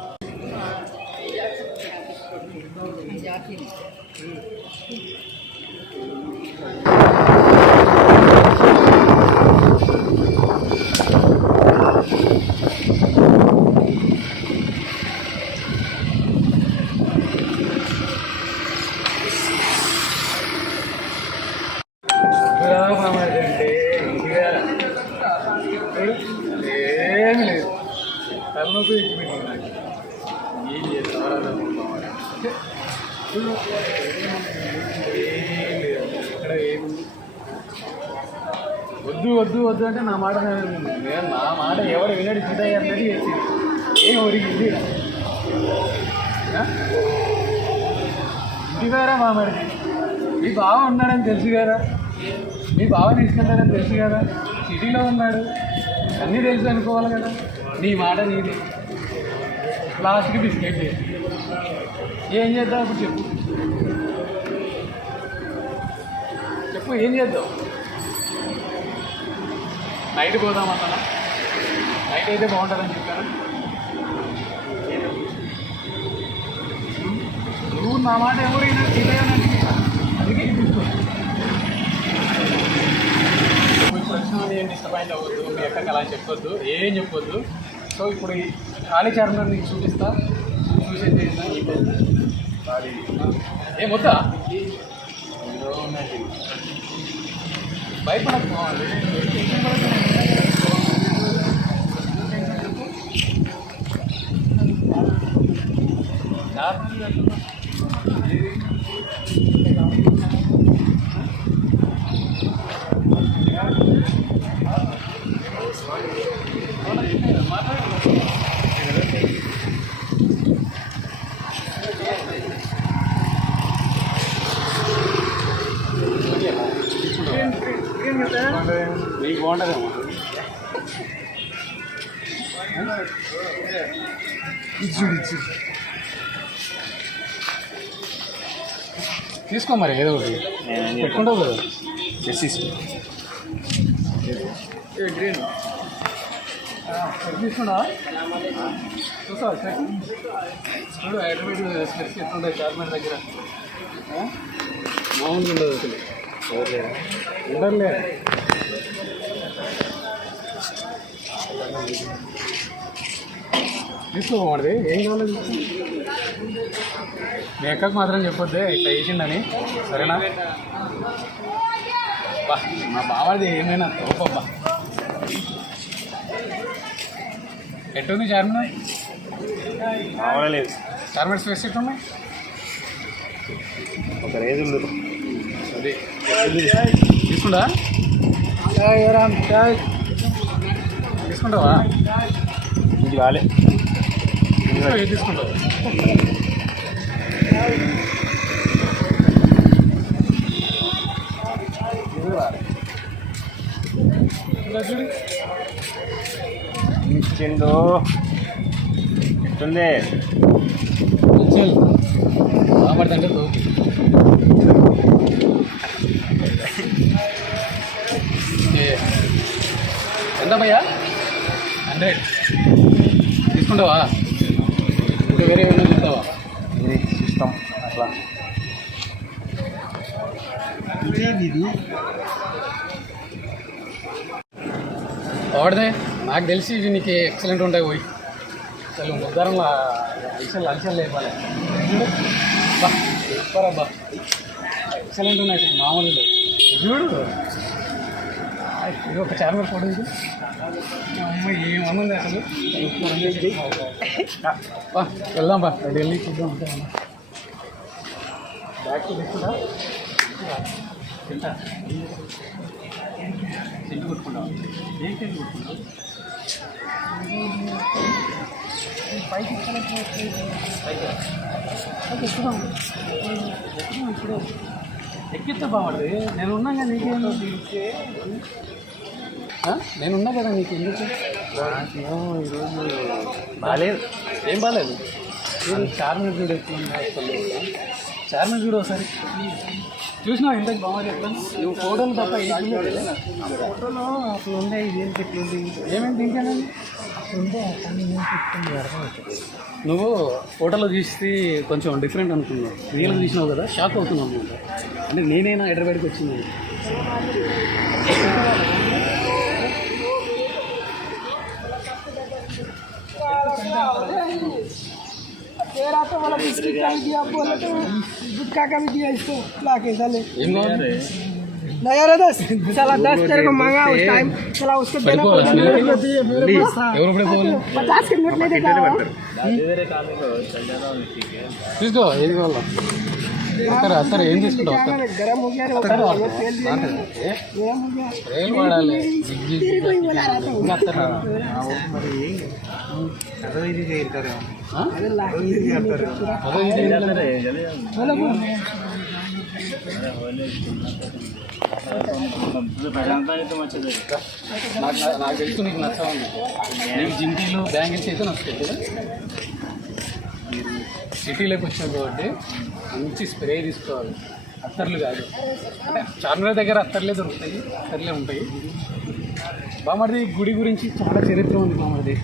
ఏమి లేదు, తలనొప్పి ఏం చేస్తారా ఇక్కడ ఏముంది. వద్దు అంటే నా మాట ఎవరు వినడు సీతయ్య అన్నది చేసింది. ఏం ఒరిగింది ఇంటి వేరా మామడిది. మీ బావ ఉన్నాడని తెలుసు కదా, మీ బావ తీసుకెళ్తాడని తెలుసు కదా, సిటీలో ఉన్నాడు, అన్నీ తెలుసు అనుకోవాలి కదా. నీ మాట నీది, లాస్ట్కి బిస్కెట్ చేసి ఏం చేద్దాం ఇప్పుడు చెప్పు ఏం చేద్దాం. నైట్ పోదామన్నా, నైట్ అయితే బాగుంటుందని చెప్పాను. నువ్వు నా మాట ఎవరైనా అందుకే ఇప్పుడు వచ్చిన ఏం డిస్టర్బెంట్ అవ్వద్దు, మీ ఎక్కడికి అలా చెప్పొద్దు, ఏం చెప్పొద్దు. సో ఇప్పుడు ఈ ఖాళీ చార్మినార్ నీకు చూపిస్తా, చూసేది ఏమొద్దా భయపడకు పోవాలి. నీకు బాగుంటుందేమో. తీసుకో మరి ఏదో ఒకటి పెట్టుకుంటావు కదా. గ్రీన్ తీసుకున్నా చూసావా చూడు ఆటోమేటిక్ స్పెట్స్ ఎట్లుంటాయి చార్మినార్ దగ్గర. మామూలుగా ఉండదు అసలు, ఉండర్లే. తీసుకోమండి, ఏం కావాలి మీ అక్కకు మాత్రం చెప్పొద్దే ఇట్లా వేసిండని, సరేనా? బా మా బావాది ఏమైనా తోపబ్బా. ఎట్టుంది చార్మినార్? లేదు, చార్మినార్ స్పేస్ ఎట్లున్నాయి? ఒక రేజ్ ఉండదు. అది తీసుకుంటా తీసుకుంటావా? ఇది కాలే, ఏది తీసుకుంటావు? చూడు ఇచ్చిండు ఎట్టుంది? బాగుపడుతుంటే తోపు. ఎంత భయ్యా? 100 తీసుకుంటావా? ఇంకా వేరే ఏమైనా చూస్తావా? ఇది సిస్టమ్ అట్లా వాడితే నాకు తెలిసి ఇవి నీకు ఎక్సలెంట్ ఉంటాయి. పోయి అసలు ఉదాహరణలో అలసలు లేపాలి. చూడు బా సూపర్ అబ్బా, ఎక్సలెంట్ ఉన్నాయి అసలు, మామూలు చూడు. ఇది ఒక చార్మినార్ ఫోటో ఇది. అమ్మ ఏమనుంది అసలు. బా వెళ్దాం బా, అది వెళ్ళి చూద్దాం. ఉంటామన్నా బ్యాక్ తీసుకుంటా తింటా సెంటు కొట్టుకుంటావు. ఏం సెంటు కొట్టుకుంటావు? పైకి ఇప్పుడు ఎక్కిస్తే బాగుంటుంది. నేనున్నా కదా, నీకేం నేనున్నా కదా నీకు, ఎందుకు ఈరోజు బాగాలేదు. ఏం బాగాలేదు? చార్మినార్ చూడు చార్మినార్ చూడు ఒకసారి. చూసినావు ఇంతకు బాగా చెప్తాను. నువ్వు ఫోటోలు తప్ప ఏం ఫోటోలో అసలు ఉన్నాయి. ఇదేంటి ఎట్లుంది, ఏమేమి తింటానని ఉంటే నువ్వు ఫోటోలో చూసి కొంచెం డిఫరెంట్ అనుకున్నావు. రియల్గా చూసినావు కదా, షాక్ అవుతున్నావు అనమాట. అంటే నేనైనా హైదరాబాద్కి వచ్చింది. तो वाला बिस्किट का दिया, बोला तो गुटखा का भी दिया इसको ला के साले। नया रहता साला 10 तेरे को मांगा उस टाइम, साला उसको देना पड़ा। 50 के नोट नहीं देगा। తీసుకో ఏది కావాలా సరే సరే ఏం తీసుకుంటావు? गरम हो गया रे, तेल गरम हो गया। రైలు వాడాలి. तेरे को ही बोला रहा था। అదే ఇది చేస్తారు. अरे लाही అదే నాకు తెలుసు నీకు నచ్చవండి. నీకు జింకీలు బ్యాంగిల్స్ అయితే నచ్చుతాయి కదా. మీరు సిటీలోకి వచ్చాం కాబట్టి మంచి స్ప్రే తీసుకోవాలి, అత్తర్లు కాదు. అంటే చార్మినార్ దగ్గర అత్తర్లే దొరుకుతాయి, అత్తర్లే ఉంటాయి. బామర్ది గుడి గురించి చాలా చరిత్ర ఉంది బామర్ది.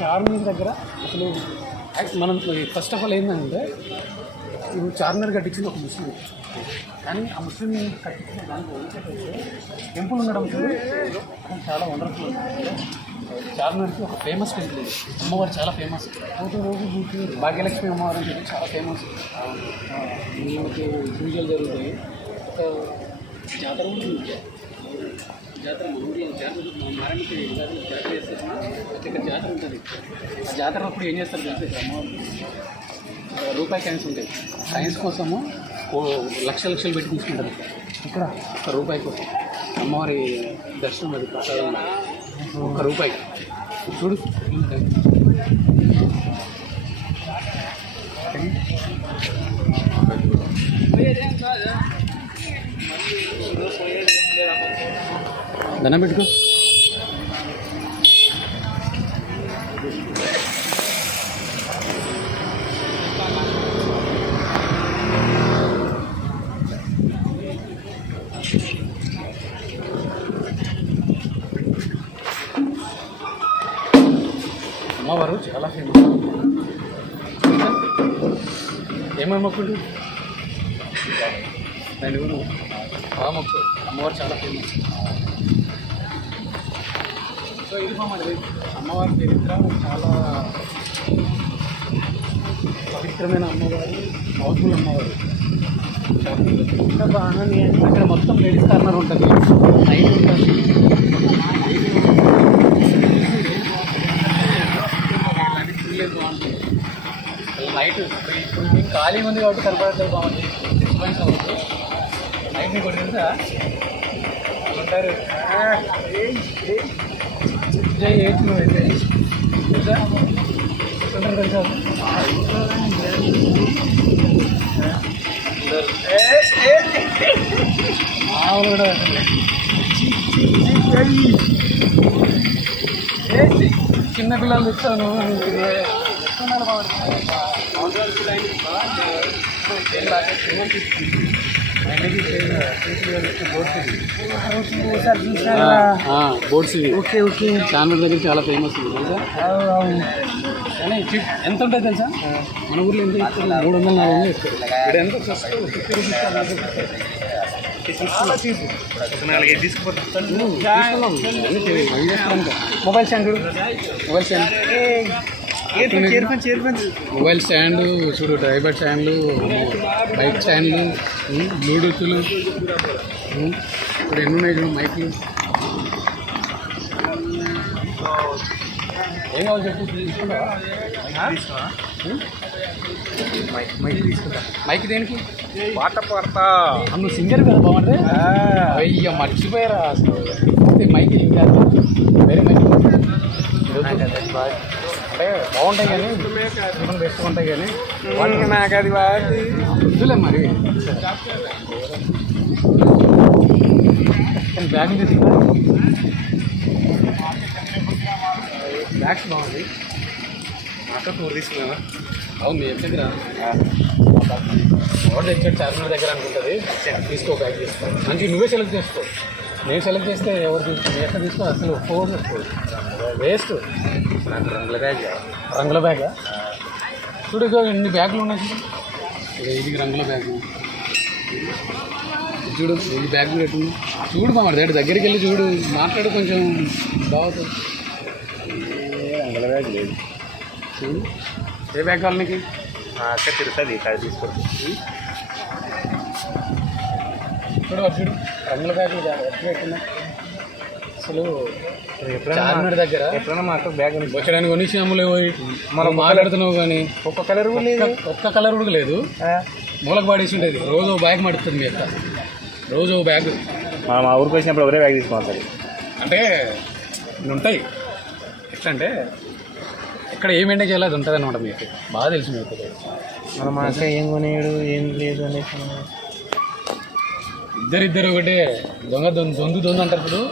చార్మినార్ దగ్గర అసలు మనం ఫస్ట్ ఆఫ్ ఆల్ ఏంటంటే చార్మినార్ కట్టించింది ఒక ముస్లిం. కానీ ఆ ముస్లిం కట్టించిన దానికి టెంపుల్ ఉండడం చూడు అది చాలా వండర్ఫుల్. చార్మినార్కి ఒక ఫేమస్ టెంపుల్ ఇది. అమ్మవారు చాలా ఫేమస్. భాగ్యలక్ష్మి అమ్మవారు అని చెప్పి చాలా ఫేమస్. మనకి పూజలు జరుగుతాయి. ఒక జాతర కూడా ఉంది. జాతర మా ఊళ్ళో జాతర మారానికి జాతర చేస్తారు. ఇక్కడ జాతర ఉంటుంది. ఆ జాతర అప్పుడు ఏం చేస్తారు తెలిసి అమ్మవారు రూపాయి కాయిన్స్ ఉంటాయి. కాయిన్స్ కోసము లక్షలు పెట్టి తీసుకుంటారు. ఇక్కడ ఒక రూపాయి కోసం అమ్మవారి దర్శనం అది ప్రసాదం. ఒక రూపాయి చూడు. దండం పెట్టుకో. అమ్మవారు చాలా ఫేమస్. ఏమేమి మొక్కుడు నేను మొక్కు. అమ్మవారు చాలా ఫేమస్. సో ఇది మాది అమ్మవారి చరిత్ర. చాలా పవిత్రమైన అమ్మవారు, పవర్ఫుల్ అమ్మవారు. ఇంకా బాగా అక్కడ మొత్తం లేడీస్ కార్నర్ ఉంటుంది. నైట్ ఉంటుంది. నైట్ ఇప్పుడు మీకు ఖాళీ ఉంది కాబట్టి కనపడతారు. బాగుంది డిస్టర్బెన్స్ అవుతుంది. నైట్ మీకు తెలుసా ఉంటారు అయితే తెలుసా ఉంటారు తెలుసా. మామూలు కూడా చిన్నపిల్లలు ఇస్తాను. బోట్స్ ఇవి. Okay okay. చార్మినార్ దగ్గర చాలా ఫేమస్ ఇది తెలుసా. కానీ ఎంత ఉంటుంది తెలుసా? మన ఊర్లో ఎంత ఇస్తారు? 300-400 ఇస్తారు. ఇక్కడ ఎంత 50 rupees. Mobile stand mobile stand చూడు. డ్రైవర్ స్టాండ్లు, బైక్ స్టాండ్లు, బ్లూటూత్లు. ఇప్పుడు ఎన్ని ఉన్నాయి చూడు మైక్లు. ఏం కావాలి చెప్పు తీసుకుంటావా? మైక్ తీసుకుంటా. మైక్ దేనికి? పాట పాడతా. నువ్వు సింగర్ కదా బాగుంటే. అయ్యా మర్చిపోయారా అసలు. మైక్ ఏం కాదు, వేరే మైక్ అంటే బాగుంటాయి కానీ బెస్ట్ ఉంటాయి కానీ నాకు అది వద్దులే మరి. కానీ బ్యాగ్ తీసి బ్యాగ్స్ బాగుంది. అక్కడ టూర్ తీసుకున్నావా? అవును మీ దగ్గర ఆర్డర్ తెచ్చాడు చార్మినార్ దగ్గర అనుకుంటుంది. తీసుకో బ్యాగ్ తీసుకో. అంటే నువ్వే సెలెక్ట్ చేసుకో. నేను సెలెక్ట్ చేస్తే ఎవరు తీసుకో ఎక్కడ తీసుకో అసలు ఫోన్ వేస్ట్. నాకు రంగుల బ్యాగా చూడు. ఎన్ని బ్యాగులు ఉన్నాయి చూడు. ఇది రంగుల బ్యాగు చూడు. ఎన్ని బ్యాగులు పెట్టింది చూడు. మా దగ్గరికి వెళ్ళి చూడు, మాట్లాడు, కొంచెం బాగుంటుంది. రంగుల బ్యాగ్ లేదు చూడు. ఏ బ్యాగ్ కావాలి నీకు? అక్కడ తిరుగుతుంది ఇక్కడ తీసుకోండి. చూడు చూడు రంగుల బ్యాగులు పెట్టినా అసలు. చార్మినార్ దగ్గర ఎప్పుడైనా మా అక్క బ్యాగ్ వచ్చడానికి కొనిసి అమ్ములే పోయి మనం మాట్లాడుతున్నావు కానీ ఒక్క కలర్ కూడా లేదు. ఒక్క కలర్ కూడా లేదు. మూలకు పాడేసి ఉంటుంది. రోజు బ్యాగ్ మడుతుంది మీ అక్క. రోజు బ్యాగ్. మా ఊరికి వచ్చినప్పుడు ఒకటే బ్యాగ్ తీసుకోవాలి. అంటే ఉంటాయి ఎట్లా అంటే ఇక్కడ ఏం ఎండ చేయాలి అది ఉంటుంది అనమాట. మీకు బాగా తెలుసు. మీకు మన మా అక్క ఏం కొనేడు ఏం లేదు అనేసి ఇద్దరిద్దరు ఒకటే దొంగ అంటారు. ఇప్పుడు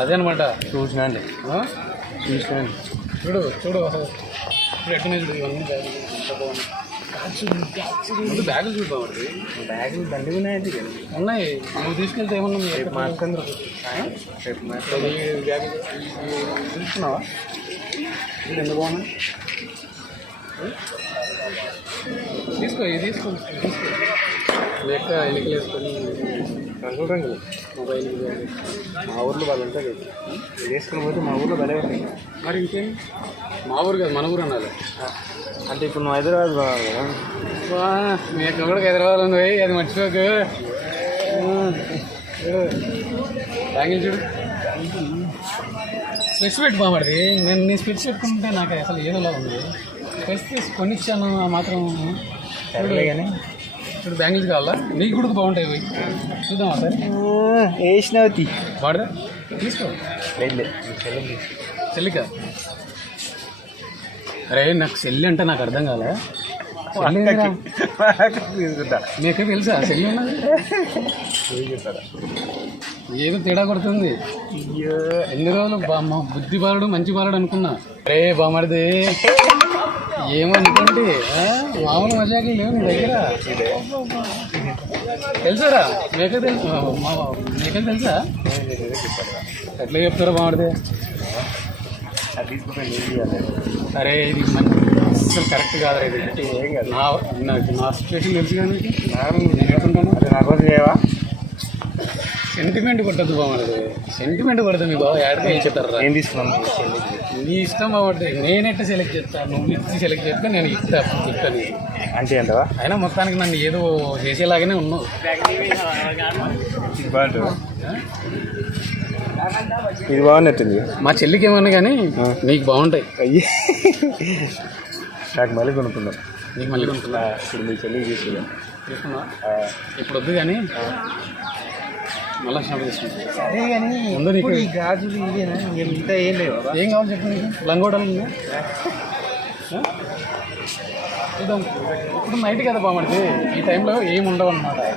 అదే అనమాట. చూసినా అండి చూడు చూడు అసలు. ఇప్పుడు ఎట్టున్నాయి చూడు. ఇవన్నీ బ్యాగులు బ్యాగులు చూడు బాగుంటుంది. బ్యాగులు దండిగా ఉన్నాయండి. ఉన్నాయి. నువ్వు తీసుకెళ్తే ఏమన్నా మా అక్క బ్యాగ్ తీసుకున్నావా? ఇది ఎంత బాగున్నాయి. తీసుకో ఇది తీసుకో. లెక్క ఎన్నికలు వేసుకొని రంగులు రంగులు మొబైల్ మా ఊర్లో వాళ్ళు ఉంటుంది ఇది వేసుకుని పోతే మా ఊర్లో భలే ఉంటాయి. మరి ఇంకేం మా ఊరు కాదు మన ఊరు అనాలి. అంటే ఇప్పుడు నువ్వు హైదరాబాద్ పోవాలి కదా. మీ అక్కడ కూడా హైదరాబాద్ ఉంది అది మర్చిపోకు. బ్యాంగిల్ చూడు స్పెట్స్ పెట్టు బాగుపడింది. నేను స్పెట్స్ పెట్టుకుంటే నాకు అసలు ఏదోలా ఉంది. స్పెట్స్ తీసి కొనిచ్చాను ఆ మాత్రం. సరేలే కానీ ఇప్పుడు బ్యాంగిల్స్ కావాలా నీకు కూడా బాగుంటాయి పోయి చూద్దామా సార్. వేసినవి వాడదా తీసుకో లేదు చెల్లికా. అరే నాకు చెల్లి అంటే నాకు అర్థం కాలే. తీసుకుంటా మీకే తెలుసా చెల్లి ఉన్నది ఏదో తేడా కొడుతుంది. ఎన్ని రోజులు మా బుద్ధి బాలుడు మంచి బాలుడు అనుకున్నా. అరే బామడిది ఏమనుకోండి మామూలు మజాకి లేవు నీ దగ్గర. తెలుసారా మీకే తెలుసు మీకే తెలుసా ఎట్లా చెప్తారా బామడిది. అరే ఇది మంచి అసలు కరెక్ట్ కాదురా ఇది. నా సిచ్యువేషన్ తెలుసు కానీ నేను ఎట్లుంటాను. నా కోసం లేవా సెంటిమెంట్ కొట్టద్దు బాగుంది. సెంటిమెంట్ కొడతా మీ బాబు యాడ్గా ఇచ్చేస్తారా. ఏం తీసుకున్నాను నీ ఇష్టం కాబట్టి నేనెట్ట సెలెక్ట్ చేస్తాను. నువ్వు ఇచ్చి సెలెక్ట్ చేస్తే నేను చెప్తాను. అంటే అంటవా అయినా మొత్తానికి నన్ను ఏదో చేసేలాగానే ఉన్నావు. ఇది బాగున్నట్టుంది. మా చెల్లికి ఏమన్నా కానీ నీకు బాగుంటాయి. అయ్యి నాకు మళ్ళీ కొనుక్కుందాం. నీకు మళ్ళీ కొనుక్కున్నా. ఇప్పుడు మీ చెల్లికి తీసుకుందాం. తీసుకున్నా ఇప్పుడు వద్దు కానీ మళ్ళీ షాప్ తీసుకుంటా. సరే కానీ ముందు నీకు ఈ గాజులు ఇదేనా ఇంత ఏం లేవు. ఏం కావాలి చెప్పు. నీకు లంగోడలు ఉందా చూద్దాం. ఇప్పుడు నైట్ కదా బాగుంటుంది. ఈ టైంలో ఏమి ఉండవు అన్నమాట.